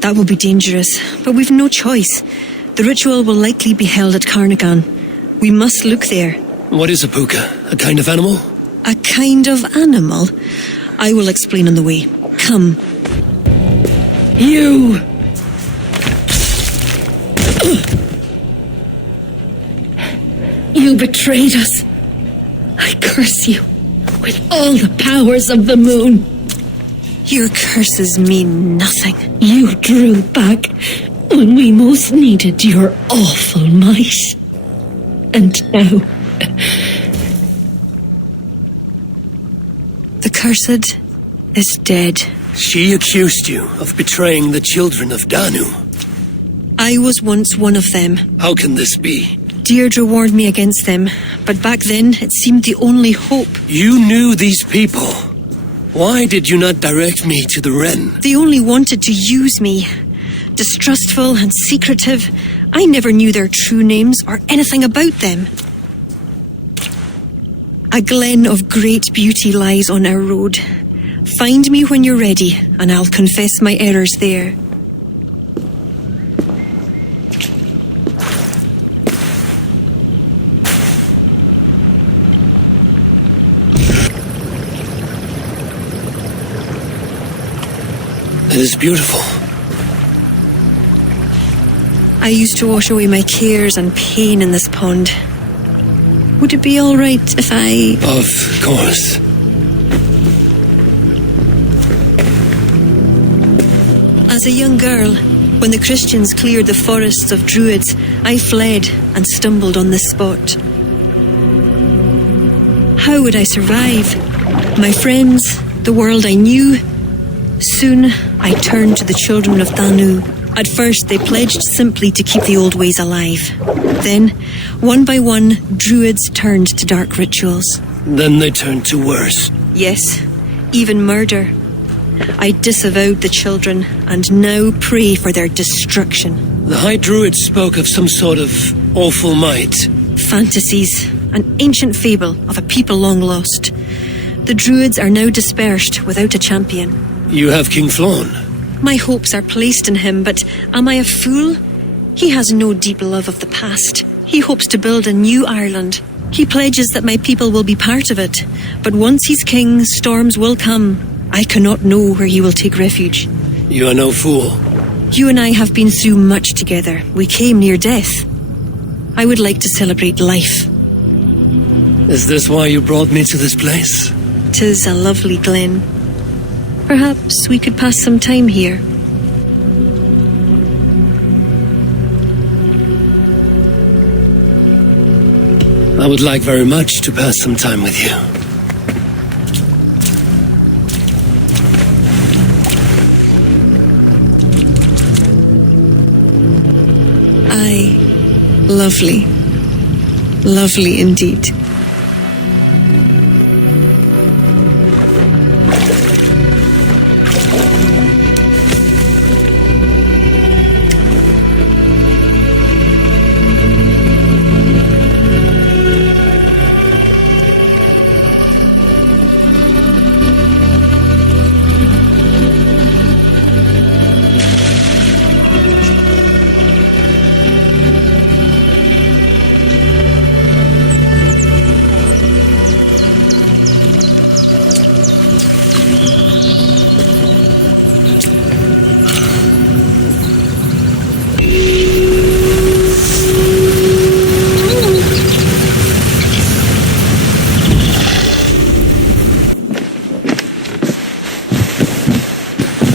That will be dangerous, but we've no choice. The ritual will likely be held at Carnagan. We must look there. What is a puka? A kind of animal? A kind of animal? I will explain on the way. Come. You! You betrayed us. I curse you with all the powers of the moon. Your curses mean nothing. You drew back when we most needed your awful might. And now... The Cursed is dead. She accused you of betraying the children of Danu. I was once one of them. How can this be? Deirdre warned me against them, but back then it seemed the only hope. You knew these people. Why did you not direct me to the Wren? They only wanted to use me. Distrustful and secretive. I never knew their true names or anything about them. A glen of great beauty lies on our road. Find me when you're ready, and I'll confess my errors there. It is beautiful. I used to wash away my cares and pain in this pond. Would it be all right if I... Of course. As a young girl, when the Christians cleared the forests of Druids, I fled and stumbled on this spot. How would I survive? My friends, the world I knew. Soon, I turned to the children of Danu. At first, they pledged simply to keep the old ways alive. Then, one by one, Druids turned to dark rituals. Then they turned to worse. Yes, even murder. I disavowed the children, and now pray for their destruction. The High Druids spoke of some sort of awful might. Fantasies, an ancient fable of a people long lost. The Druids are now dispersed without a champion. You have King Flann. My hopes are placed in him, but am I a fool? He has no deep love of the past. He hopes to build a new Ireland. He pledges that my people will be part of it. But once he's king, storms will come. I cannot know where he will take refuge. You are no fool. You and I have been through much together. We came near death. I would like to celebrate life. Is this why you brought me to this place? 'Tis a lovely glen. Perhaps we could pass some time here. I would like very much to pass some time with you. Aye, lovely. Lovely indeed.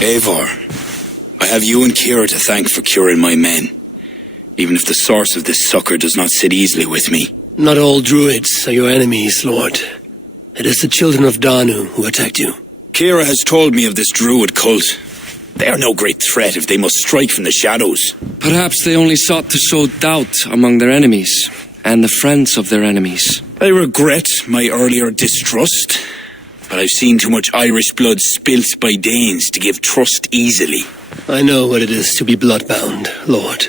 Eivor, I have you and Kira to thank for curing my men, even if the source of this succor does not sit easily with me. Not all Druids are your enemies, Lord. It is the children of Danu who attacked you. Kira has told me of this Druid cult. They are no great threat if they must strike from the shadows. Perhaps they only sought to sow doubt among their enemies, and the friends of their enemies. I regret my earlier distrust, but I've seen too much Irish blood spilt by Danes to give trust easily. I know what it is to be bloodbound, Lord.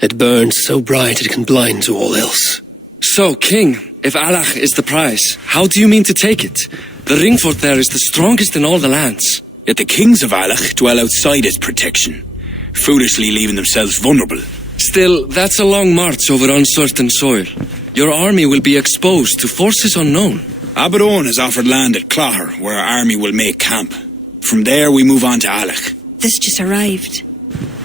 It burns so bright it can blind to all else. So, King, if Alach is the prize, how do you mean to take it? The ring fort there is the strongest in all the lands. Yet the kings of Alach dwell outside its protection, foolishly leaving themselves vulnerable. Still, that's a long march over uncertain soil. Your army will be exposed to forces unknown. Abaddon has offered land at Clogher, where our army will make camp. From there we move on to Alach. This just arrived.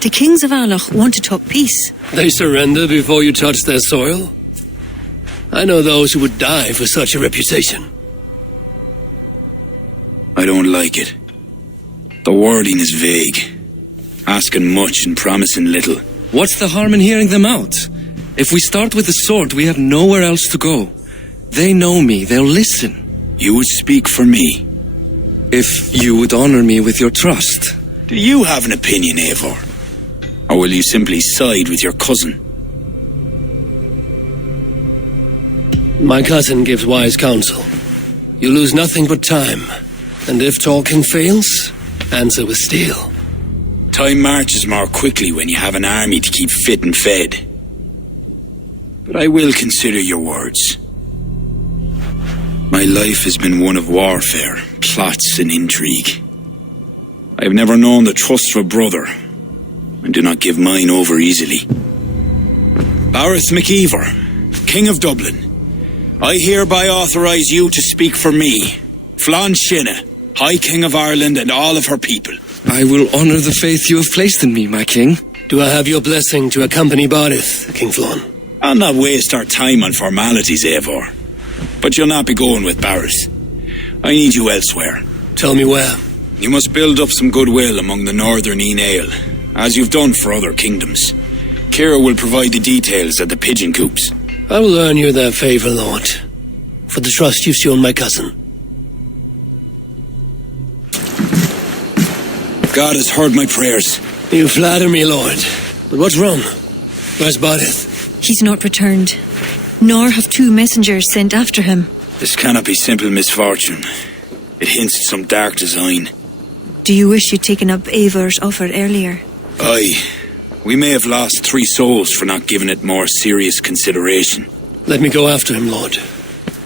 The kings of Alach want to talk peace. They surrender before you touch their soil? I know those who would die for such a reputation. I don't like it. The wording is vague, asking much and promising little. What's the harm in hearing them out? If we start with the sword, we have nowhere else to go. They know me, they'll listen. You would speak for me. If you would honor me with your trust. Do you have an opinion, Eivor? Or will you simply side with your cousin? My cousin gives wise counsel. You lose nothing but time. And if talking fails, answer with steel. Time marches more quickly when you have an army to keep fit and fed. But I will consider your words. My life has been one of warfare, plots and intrigue. I have never known the trust of a brother, and do not give mine over easily. Bareth MacIver, King of Dublin, I hereby authorise you to speak for me, Flann Shinna, High King of Ireland and all of her people. I will honour the faith you have placed in me, my king. Do I have your blessing to accompany Barith, King Flann? I'll not waste our time on formalities, Eivor. But you'll not be going with Bareth. I need you elsewhere. Tell me where. You must build up some goodwill among the northern Aile, as you've done for other kingdoms. Kira will provide the details at the pigeon coops. I will earn you their favour, Lord, for the trust you've shown my cousin. God has heard my prayers. You flatter me, Lord. But what's wrong? Where's Barith? He's not returned, nor have 2 messengers sent after him. This cannot be simple misfortune. It hints at some dark design. Do you wish you'd taken up Eivor's offer earlier? Aye. We may have lost 3 souls for not giving it more serious consideration. Let me go after him, Lord.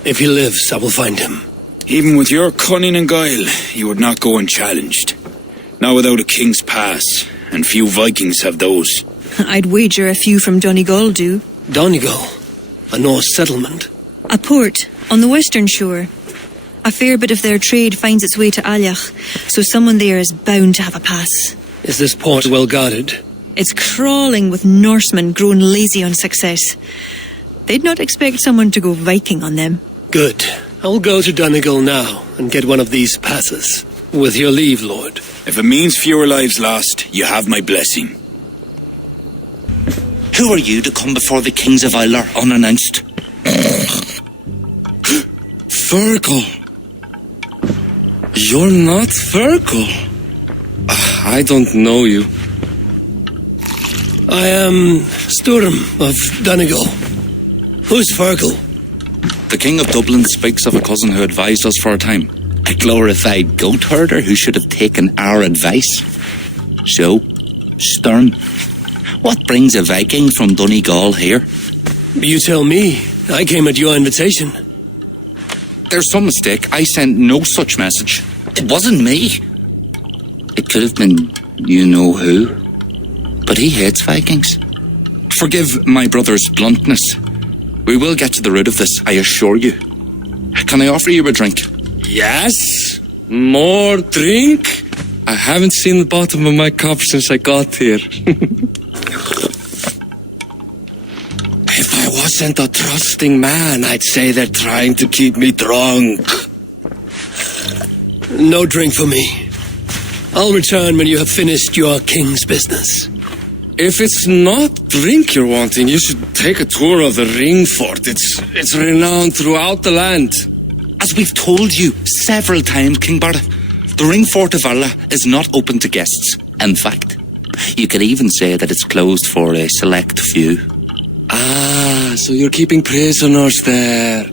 If he lives, I will find him. Even with your cunning and guile, you would not go unchallenged. Not without a king's pass, and few Vikings have those. I'd wager a few from Donegal do. Donegal? A Norse settlement? A port on the western shore. A fair bit of their trade finds its way to Ailach, so someone there is bound to have a pass. Is this port well guarded? It's crawling with Norsemen grown lazy on success. They'd not expect someone to go Viking on them. Good. I will go to Donegal now and get one of these passes. With your leave, Lord. If it means fewer lives lost, you have my blessing. Who are you to come before the kings of Ireland unannounced? Fergal. You're not Fergal. I don't know you. I am Sturm of Donegal. Who's Fergal? The King of Dublin speaks of a cousin who advised us for a time. A glorified goat herder who should have taken our advice. So, Sturm, what brings a Viking from Donegal here? You tell me. I came at your invitation. There's some mistake. I sent no such message. It wasn't me. It could have been you know who. But he hates Vikings. Forgive my brother's bluntness. We will get to the root of this, I assure you. Can I offer you a drink? Yes? More drink? I haven't seen the bottom of my cup since I got here. If I wasn't a trusting man, I'd say they're trying to keep me drunk. No drink for me. I'll return when you have finished your king's business. If it's not drink you're wanting, you should take a tour of the ring fort. It's renowned throughout the land. As we've told you several times, King Barda, The ring fort of Valhalla is not open to guests. In fact, you could even say that it's closed for a select few. Ah, so you're keeping prisoners there.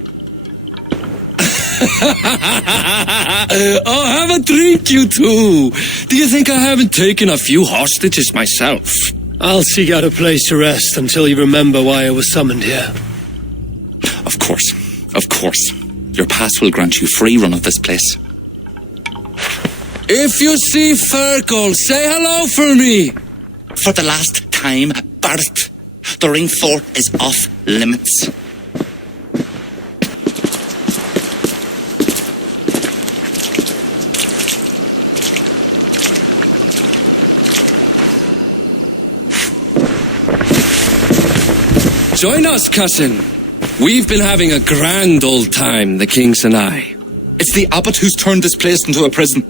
Oh, have a drink, you two. Do you think I haven't taken a few hostages myself? I'll seek out a place to rest until you remember why I was summoned here. Of course, of course. Your pass will grant you free run of this place. If you see Fergal, say hello for me. For the last time, Barth, the ring fort is off limits. Join us, cousin. We've been having a grand old time, the kings and I. It's the abbot who's turned this place into a prison.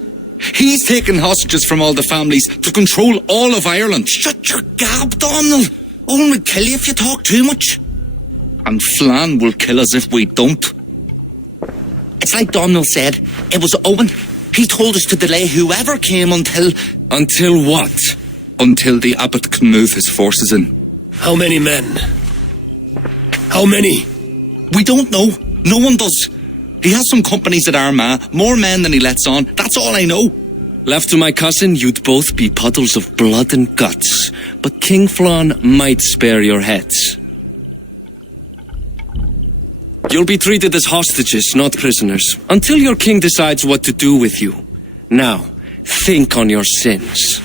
He's taken hostages from all the families to control all of Ireland. Shut your gab, Donald. Owen will kill you if you talk too much. And Flan will kill us if we don't. It's like Donald said, it was Owen. He told us to delay whoever came until... Until what? Until the abbot can move his forces in. How many men? How many? We don't know. No one does. He has some companies at Armagh, more men than he lets on. That's all I know. Left to my cousin, you'd both be puddles of blood and guts. But King Flan might spare your heads. You'll be treated as hostages, not prisoners, until your king decides what to do with you. Now, think on your sins.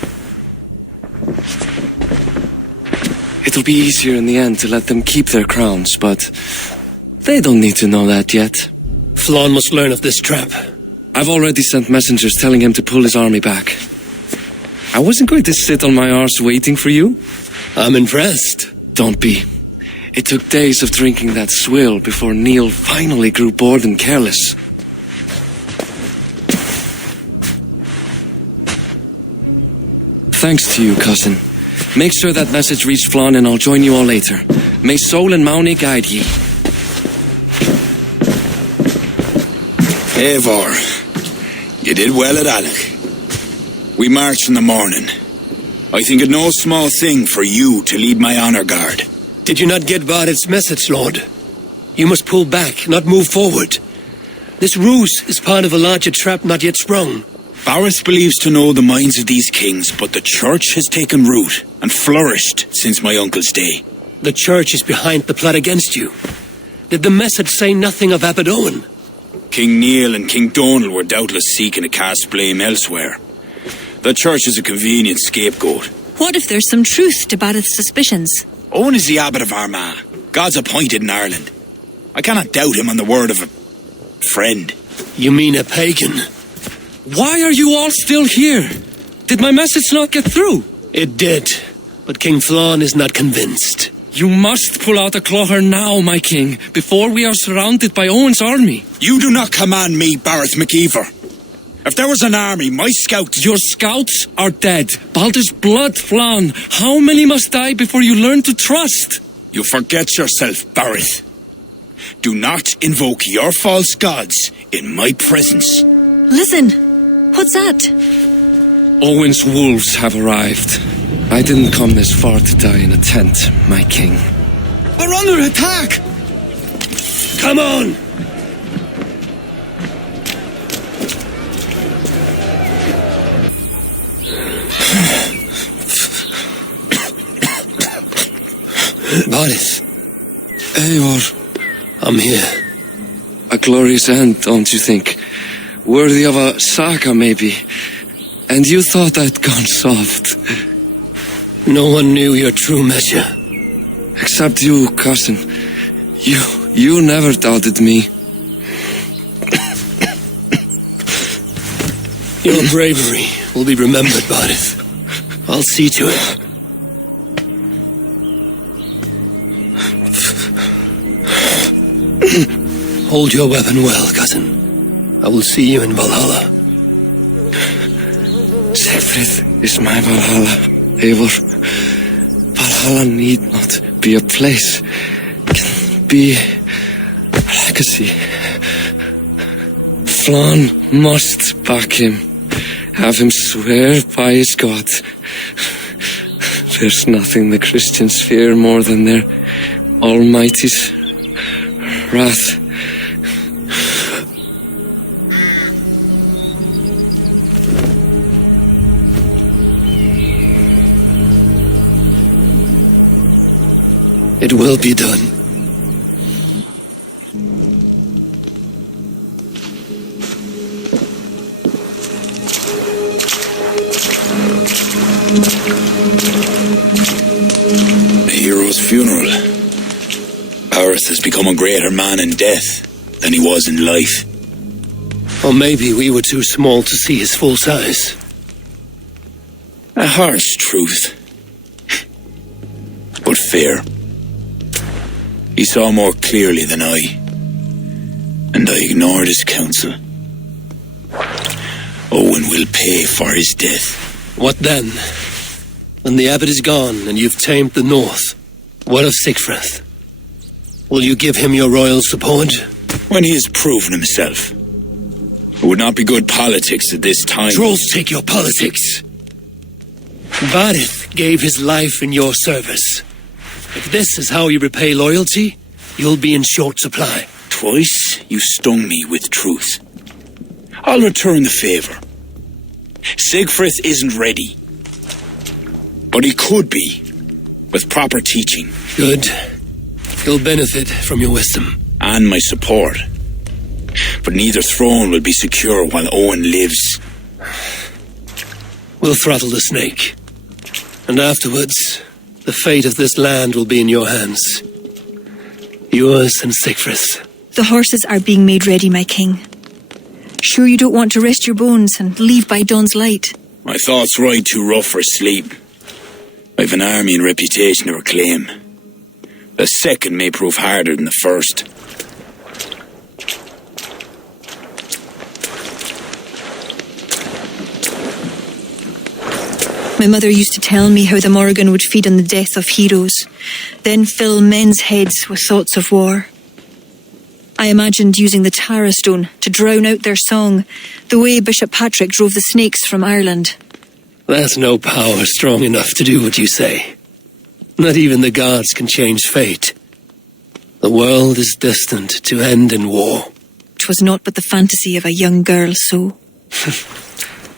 It'll be easier in the end to let them keep their crowns, but they don't need to know that yet. Flan must learn of this trap. I've already sent messengers telling him to pull his army back. I wasn't going to sit on my arse waiting for you. I'm impressed. Don't be. It took days of drinking that swill before Neil finally grew bored and careless. Thanks to you, cousin. Make sure that message reached Flan and I'll join you all later. May Sol and Mauni guide ye. Eivor, you did well at Alec. We marched in the morning. I think it no small thing for you to lead my honor guard. Did you not get Barrett's message, Lord? You must pull back, not move forward. This ruse is part of a larger trap not yet sprung. Barrett believes to know the minds of these kings, but the church has taken root and flourished since my uncle's day. The church is behind the plot against you. Did the message say nothing of Abbot Owen? King Neil and King Donald were doubtless seeking to cast blame elsewhere. The church is a convenient scapegoat. What if there's some truth to Barrett's suspicions? Owen is the abbot of Armagh, God's appointed in Ireland. I cannot doubt him on the word of a friend. You mean a pagan? Why are you all still here? Did my message not get through? It did, but King Flan is not convinced. You must pull out a clawher now, my king, before we are surrounded by Owen's army. You do not command me, Barrett McIver. If there was an army, my scouts... Your scouts are dead. Baldur's blood, Flan. How many must die before you learn to trust? You forget yourself, Barrett. Do not invoke your false gods in my presence. Listen, what's that? Owen's wolves have arrived. I didn't come this far to die in a tent, my king. We're under attack! Come on! Varys. Eivor. I'm here. A glorious end, don't you think? Worthy of a saga, maybe. And you thought I'd gone soft. No one knew your true measure. Except you, cousin. You never doubted me. Your bravery will be remembered, Barith. I'll see to it. Hold your weapon well, cousin. I will see you in Valhalla. Siegfried is my Valhalla, Eivor. Valhalla need not be a place. It can be a legacy. Flan must back him. Have him swear by his God. There's nothing the Christians fear more than their Almighty's wrath. It will be done. A hero's funeral. Paris has become a greater man in death than he was in life. Or maybe we were too small to see his full size. A harsh truth, but fair. He saw more clearly than I, and I ignored his counsel. Owen will pay for his death. What then? When the abbot is gone and you've tamed the north, what of Sigfrith? Will you give him your royal support? When he has proven himself. It would not be good politics at this time. Trolls take your politics. Varith gave his life in your service. If this is how you repay loyalty, you'll be in short supply. Twice you stung me with truth. I'll return the favour. Sigfrith isn't ready. But he could be, with proper teaching. Good. He'll benefit from your wisdom. And my support. But neither throne will be secure while Owen lives. We'll throttle the snake. And afterwards, the fate of this land will be in your hands. Yours and Sigfrith's. The horses are being made ready, my king. Sure you don't want to rest your bones and leave by dawn's light? My thoughts ride too rough for sleep. I've an army and reputation to reclaim. The second may prove harder than the first. My mother used to tell me how the Morrigan would feed on the death of heroes, then fill men's heads with thoughts of war. I imagined using the Tara Stone to drown out their song, the way Bishop Patrick drove the snakes from Ireland. There's no power strong enough to do what you say. Not even the gods can change fate. The world is destined to end in war. 'Twas not but the fantasy of a young girl, so.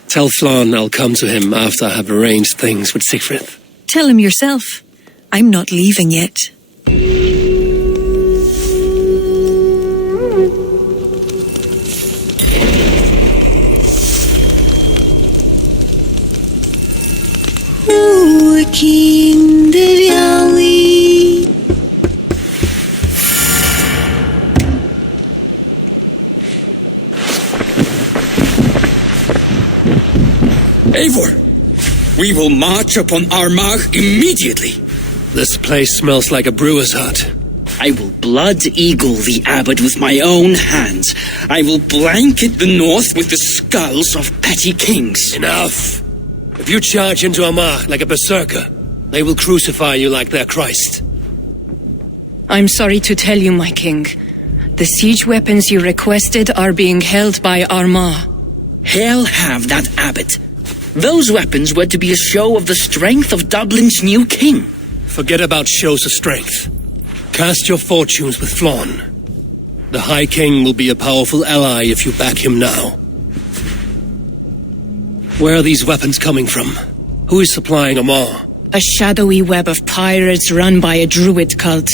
Tell Flann I'll come to him after I have arranged things with Sigfrith. Tell him yourself. I'm not leaving yet. O King the Valley. Eivor, we will march upon Armagh immediately. This place smells like a brewer's hut. I will blood eagle the abbot with my own hands. I will blanket the north with the skulls of petty kings. Enough! If you charge into Armagh like a berserker, they will crucify you like their Christ. I'm sorry to tell you, my king. The siege weapons you requested are being held by Armagh. Hell have that abbot. Those weapons were to be a show of the strength of Dublin's new king. Forget about shows of strength. Cast your fortunes with Flann. The High King will be a powerful ally if you back him now. Where are these weapons coming from? Who is supplying Armagh? A shadowy web of pirates run by a Druid cult.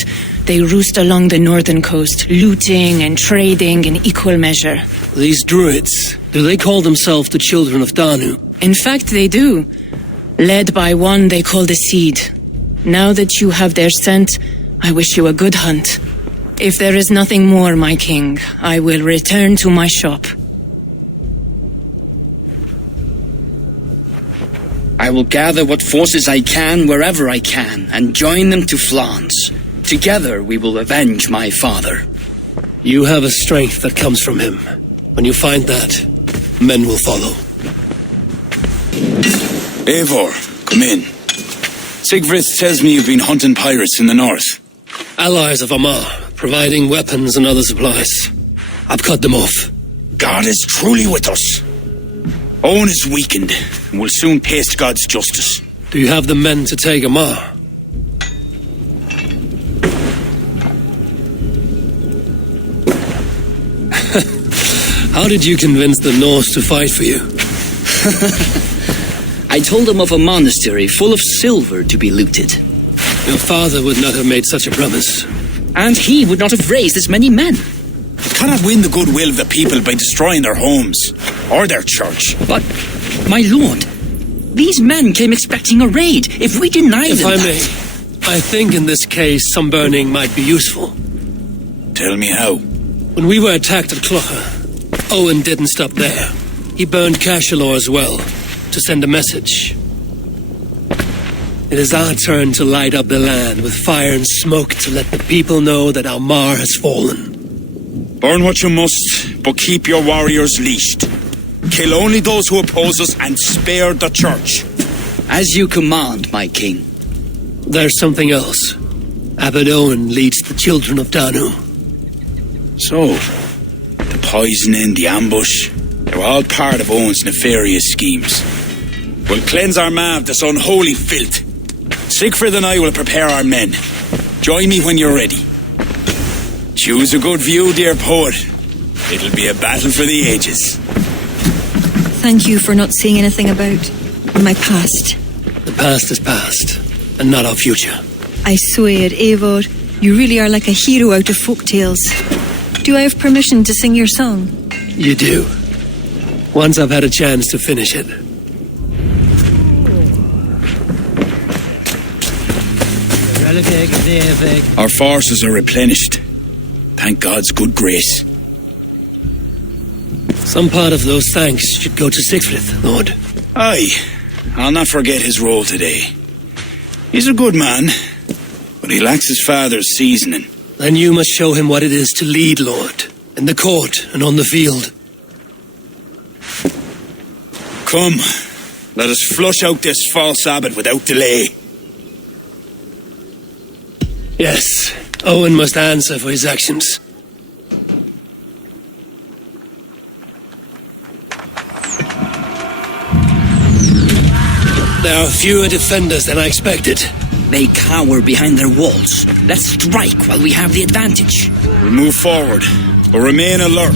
They roost along the northern coast, looting and trading in equal measure. These Druids, do they call themselves the Children of Danu? In fact, they do. Led by one they call the Seed. Now that you have their scent, I wish you a good hunt. If there is nothing more, my king, I will return to my shop. I will gather what forces I can wherever I can and join them to Flann's. Together we will avenge my father. You have a strength that comes from him. When you find that, men will follow. Eivor, come in. Sigfrith tells me you've been hunting pirates in the north. Allies of Armagh, providing weapons and other supplies. I've cut them off. God is truly with us. Owen is weakened, and will soon taste God's justice. Do you have the men to take Amar? How did you convince the Norse to fight for you? I told them of a monastery full of silver to be looted. Your father would not have made such a promise. And he would not have raised as many men. You cannot win the goodwill of the people by destroying their homes, or their church. But, my lord, these men came expecting a raid. If we deny them If I may, I think in this case some burning might be useful. Tell me how. When we were attacked at Clougha, Owen didn't stop there. He burned Cashelaw as well, to send a message. It is our turn to light up the land with fire and smoke to let the people know that Almar has fallen. Burn what you must, but keep your warriors leashed. Kill only those who oppose us and spare the church. As you command, my king. There's something else. Abbot Owen leads the children of Danu. So, the poisoning, the ambush, they were all part of Owen's nefarious schemes. We'll cleanse Armagh of this unholy filth. Siegfried and I will prepare our men. Join me when you're ready. Choose a good view, dear poet. It'll be a battle for the ages. Thank you for not saying anything about my past. The past is past, and not our future. I swear, Eivor, you really are like a hero out of folk tales. Do I have permission to sing your song? You do. Once I've had a chance to finish it. Our forces are replenished. Thank God's good grace. Some part of those thanks should go to Siegfried, Lord. Aye, I'll not forget his role today. He's a good man, but he lacks his father's seasoning. Then you must show him what it is to lead, Lord, in the court and on the field. Come, let us flush out this false abbot without delay. Yes, Owen must answer for his actions. There are fewer defenders than I expected. They cower behind their walls. Let's strike while we have the advantage. We'll move forward, but remain alert.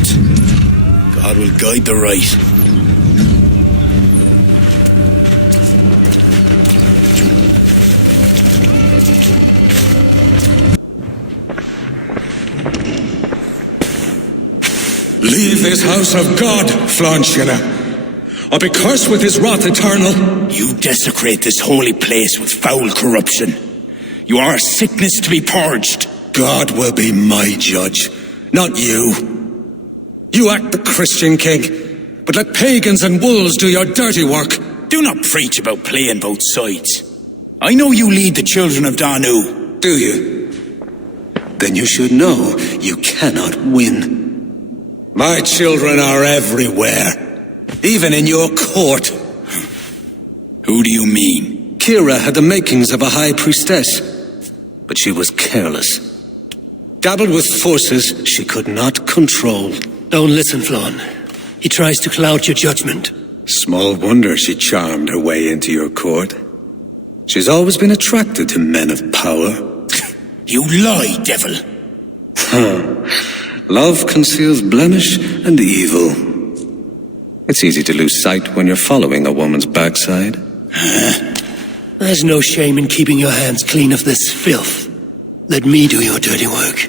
God will guide the right. Leave this house of God, Flanchina, or be cursed with his wrath eternal. You desecrate this holy place with foul corruption. You are a sickness to be purged. God will be my judge, not you. You act the Christian king, but let pagans and wolves do your dirty work. Do not preach about playing both sides. I know you lead the children of Danu. Do you? Then you should know you cannot win. My children are everywhere, even in your court. Who do you mean? Kira had the makings of a high priestess, but she was careless. Dabbled with forces she could not control. Don't listen, Flann. He tries to cloud your judgment. Small wonder she charmed her way into your court. She's always been attracted to men of power. You lie, devil. Love conceals blemish and evil. It's easy to lose sight when you're following a woman's backside. There's no shame in keeping your hands clean of this filth. Let me do your dirty work.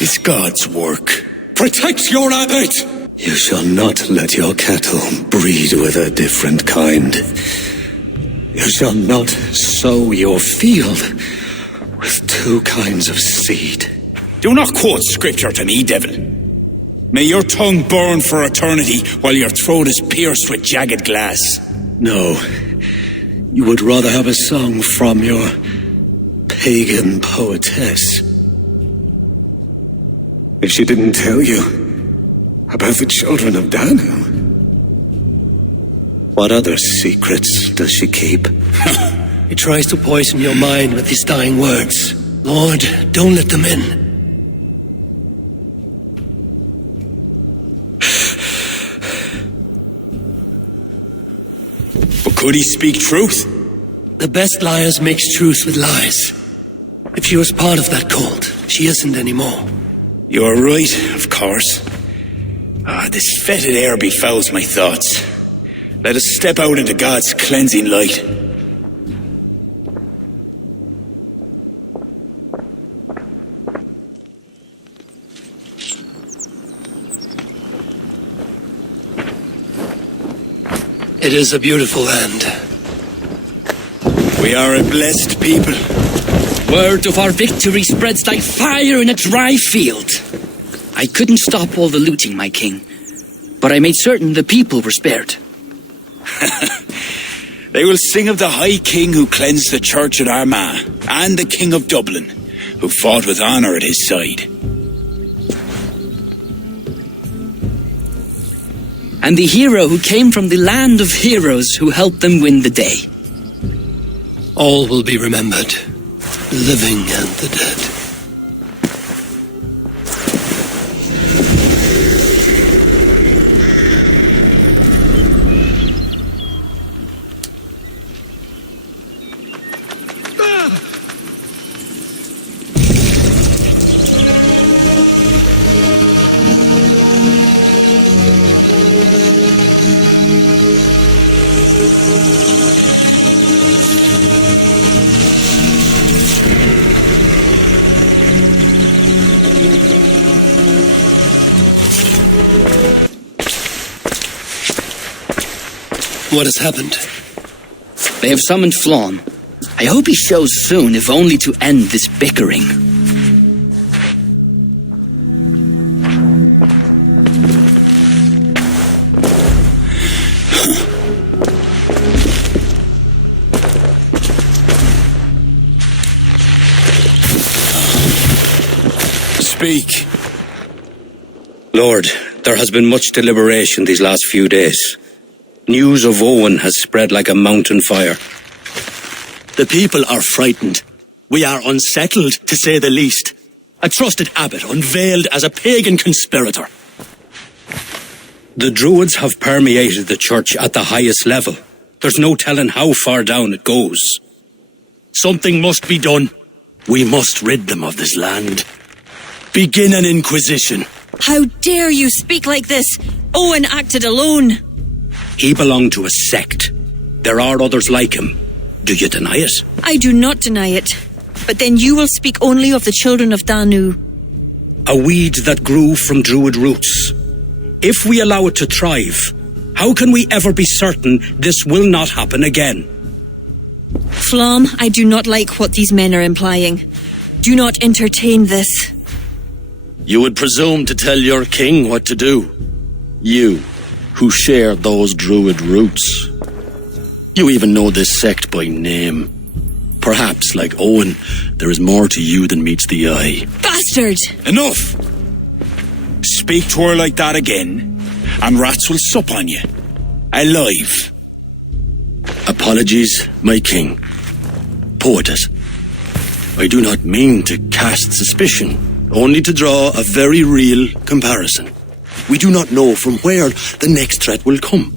It's God's work. Protect your abbot! You shall not let your cattle breed with a different kind. You shall not sow your field with two kinds of seed. Do not quote scripture to me, devil. May your tongue burn for eternity while your throat is pierced with jagged glass. No. You would rather have a song from your pagan poetess. If she didn't tell you about the children of Danu, what other secrets does she keep? He tries to poison your mind with his dying words. Lord, don't let them in. Could he speak truth? The best liars mix truth with lies. If she was part of that cult, she isn't anymore. You're right, of course. This fetid air befouls my thoughts. Let us step out into God's cleansing light. It is a beautiful land. We are a blessed people. Word of our victory spreads like fire in a dry field. I couldn't stop all the looting, my king, but I made certain the people were spared. They will sing of the High King who cleansed the church at Armagh, and the King of Dublin, who fought with honour at his side. And the hero who came from the land of heroes who helped them win the day. All will be remembered, the living and the dead. What has happened? They have summoned Flann. I hope he shows soon, if only to end this bickering. Speak. Lord, there has been much deliberation these last few days. News of Owen has spread like a mountain fire. The people are frightened. We are unsettled, to say the least. A trusted abbot unveiled as a pagan conspirator. The Druids have permeated the church at the highest level. There's no telling how far down it goes. Something must be done. We must rid them of this land. Begin an inquisition. How dare you speak like this? Owen acted alone. He belonged to a sect. There are others like him. Do you deny it? I do not deny it. But then you will speak only of the children of Danu. A weed that grew from Druid roots. If we allow it to thrive, how can we ever be certain this will not happen again? Flann, I do not like what these men are implying. Do not entertain this. You would presume to tell your king what to do. You, who share those Druid roots. You even know this sect by name. Perhaps, like Owen, there is more to you than meets the eye. Bastard! Enough! Speak to her like that again, and rats will sup on you. Alive. Apologies, my king. Poetess. I do not mean to cast suspicion, only to draw a very real comparison. We do not know from where the next threat will come,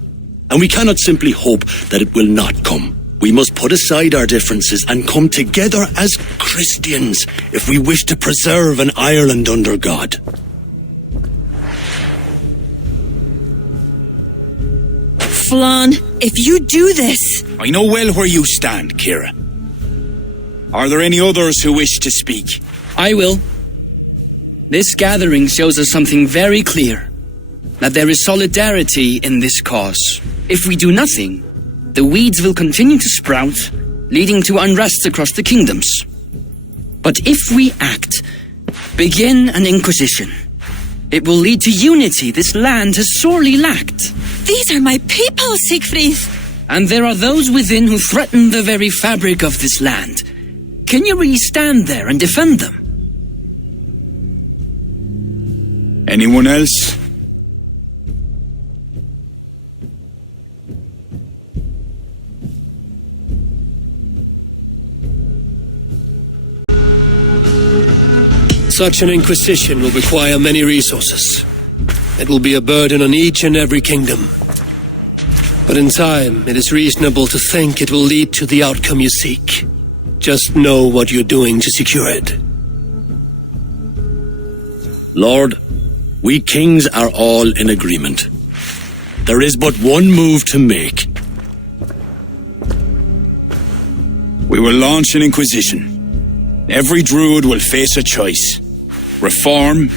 and we cannot simply hope that it will not come. We must put aside our differences and come together as Christians if we wish to preserve an Ireland under God. Flann, if you do this... I know well where you stand, Kira. Are there any others who wish to speak? I will. This gathering shows us something very clear. That there is solidarity in this cause. If we do nothing, the weeds will continue to sprout, leading to unrest across the kingdoms. But if we act, begin an inquisition, it will lead to unity this land has sorely lacked. These are my people, Siegfried! And there are those within who threaten the very fabric of this land. Can you really stand there and defend them? Anyone else? Such an inquisition will require many resources. It will be a burden on each and every kingdom. But in time, it is reasonable to think it will lead to the outcome you seek. Just know what you're doing to secure it. Lord, we kings are all in agreement. There is but one move to make. We will launch an inquisition. Every Druid will face a choice. Reform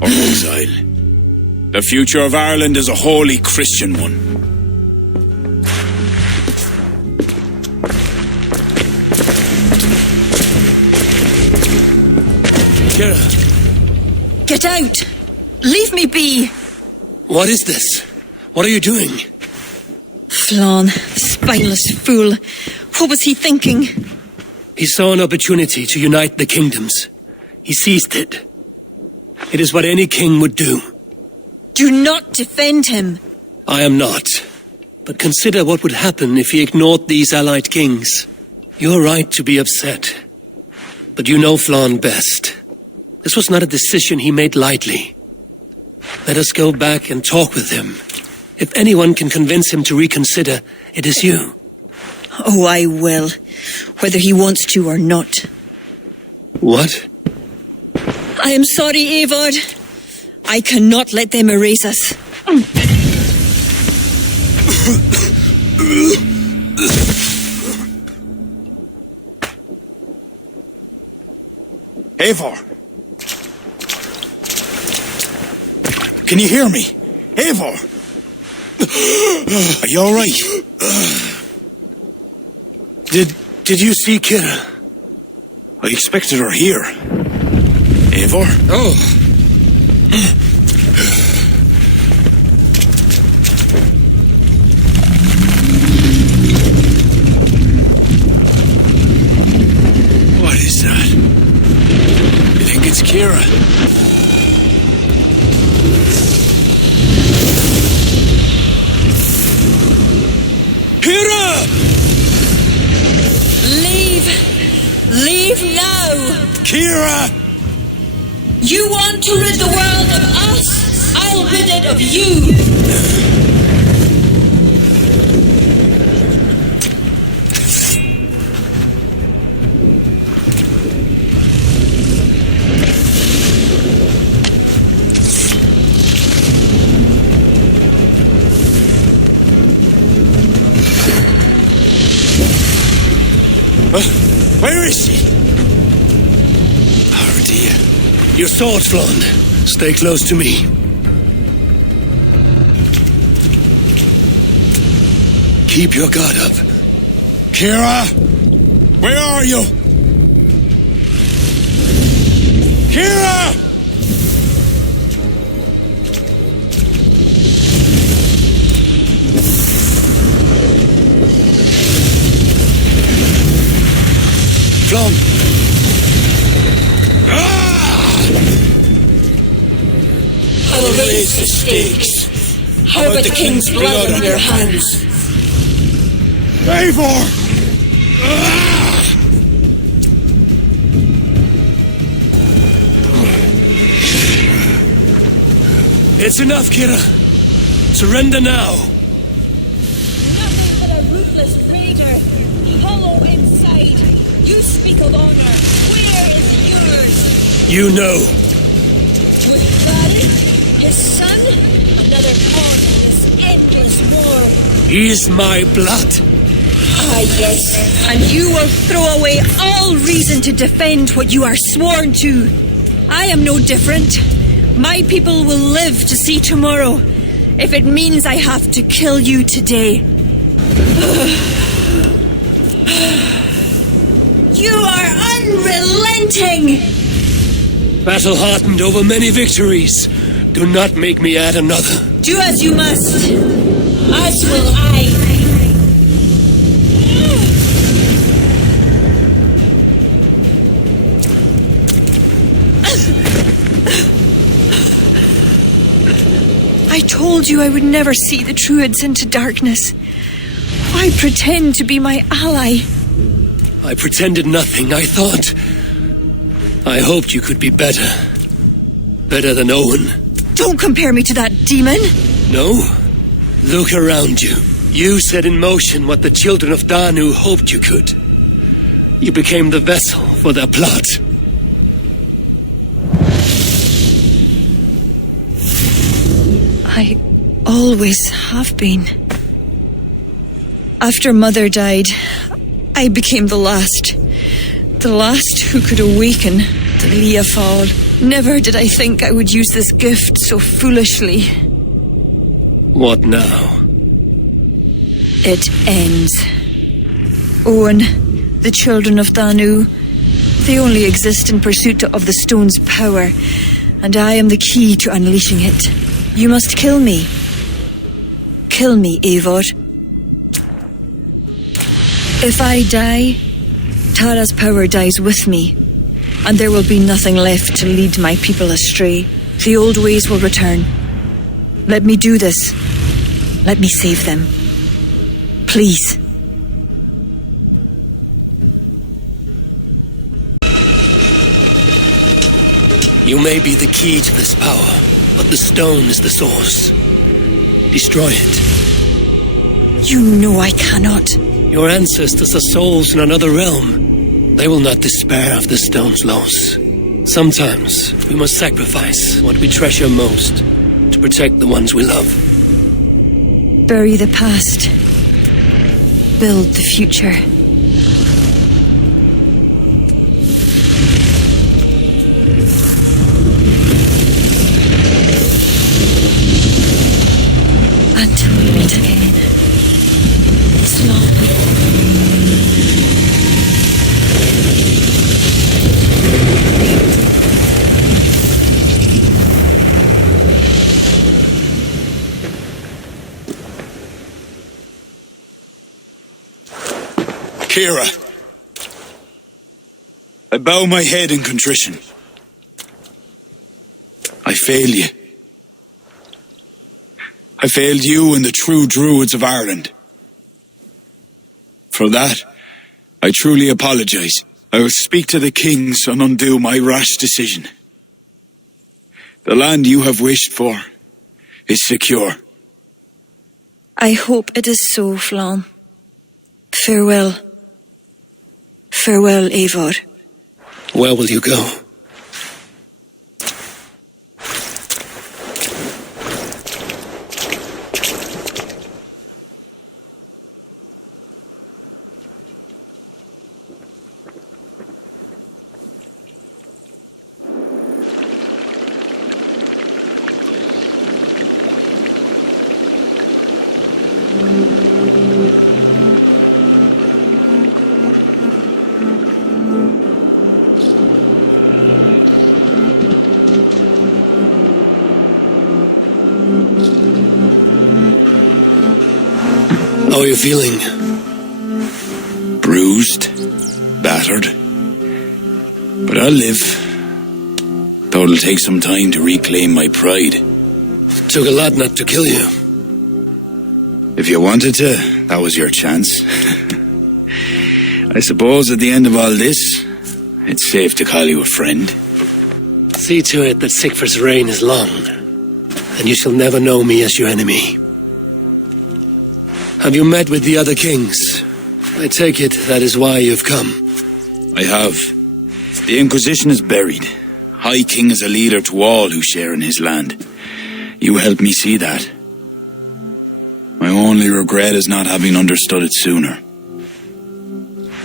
or exile. The future of Ireland is a wholly Christian one. Kira, Get out! Leave me be! what is this? What are you doing? Flann, spineless fool. What was he thinking? He saw an opportunity to unite the kingdoms. He seized it. It is what any king would do. Do not defend him. I am not. But consider what would happen if he ignored these allied kings. You're right to be upset. But you know Flann best. This was not a decision he made lightly. Let us go back and talk with him. If anyone can convince him to reconsider, it is you. Oh, I will. Whether he wants to or not. What? I am sorry, Eivor. I cannot let them erase us. Eivor! Can you hear me? Eivor! Are you alright? Did you see Kira? I expected her here. Eivor? Oh. What is that? You think it's Kira? Kira! Leave now! Kira! You want to rid the world of us? I'll rid it of you! Where is she? Oh dear. Your sword, Flann. Stay close to me. Keep your guard up. Kira! Where are you? Kira! Flann! I'll raise the stakes. How about the king's blood on your hands? Eivor! It's enough, Kira. Surrender now. Nothing but a ruthless traitor. Hollow inside. You speak of honor. Where is yours? You know. With Varric, his son, another pawn in this endless war. He is my blood. Ah, yes. And you will throw away all reason to defend what you are sworn to. I am no different. My people will live to see tomorrow, if it means I have to kill you today. You are unrelenting! Battle-hardened over many victories. Do not make me add another. Do as you must. As will I. I told you I would never see the Druids into darkness. Why pretend to be my ally? I pretended nothing. I thought... I hoped you could be better. Better than Owen. Don't compare me to that demon. No? Look around you. You set in motion what the children of Danu hoped you could. You became the vessel for their plot. I always have been. After Mother died, I became the last. The last who could awaken the Leafal. Never did I think I would use this gift so foolishly. What now? It ends. Owen, the children of Danu, they only exist in pursuit of the stone's power, and I am the key to unleashing it. You must kill me. Kill me, Eivor. If I die, Tara's power dies with me, and there will be nothing left to lead my people astray. The old ways will return. Let me do this. Let me save them. Please. You may be the key to this power, but the stone is the source. Destroy it. You know I cannot. Your ancestors are souls in another realm. They will not despair of the stone's loss. Sometimes we must sacrifice what we treasure most to protect the ones we love. Bury the past. Build the future. Until we meet again. Slowly. Kira, I bow my head in contrition. I fail you. I failed you and the true Druids of Ireland. For that, I truly apologize. I will speak to the kings and undo my rash decision. The land you have wished for is secure. I hope it is so, Flann. Farewell. Farewell, Eivor. Where will you go? How are you feeling? Bruised, battered. But I'll live. Though it'll take some time to reclaim my pride. Took a lot not to kill you. If you wanted to, that was your chance. I suppose at the end of all this, it's safe to call you a friend. See to it that Sigfrid's reign is long, and you shall never know me as your enemy. Have you met with the other kings? I take it that is why you've come. I have. The Inquisition is buried. High King is a leader to all who share in his land. You helped me see that. My only regret is not having understood it sooner.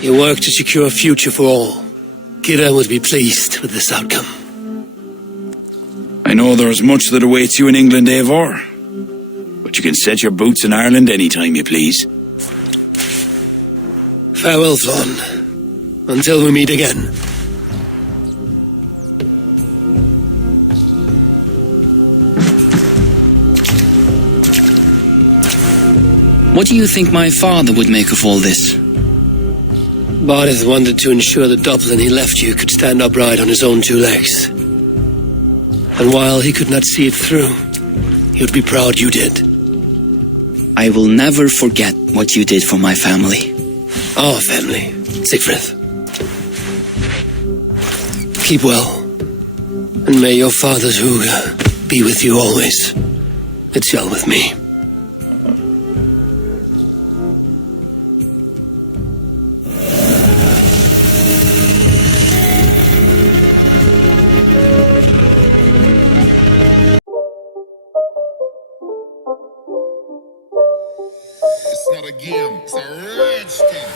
You work to secure a future for all. Kira would be pleased with this outcome. I know there is much that awaits you in England, Eivor. But you can set your boots in Ireland anytime you please. Farewell, Flann. Until we meet again. What do you think my father would make of all this? Bardeth wanted to ensure that Dublin he left you could stand upright on his own two legs. And while he could not see it through, he would be proud you did. I will never forget what you did for my family. Our family, Sigfrid. Keep well, and may your father's Huga be with you always. It shall with me. game. It's a rich thing.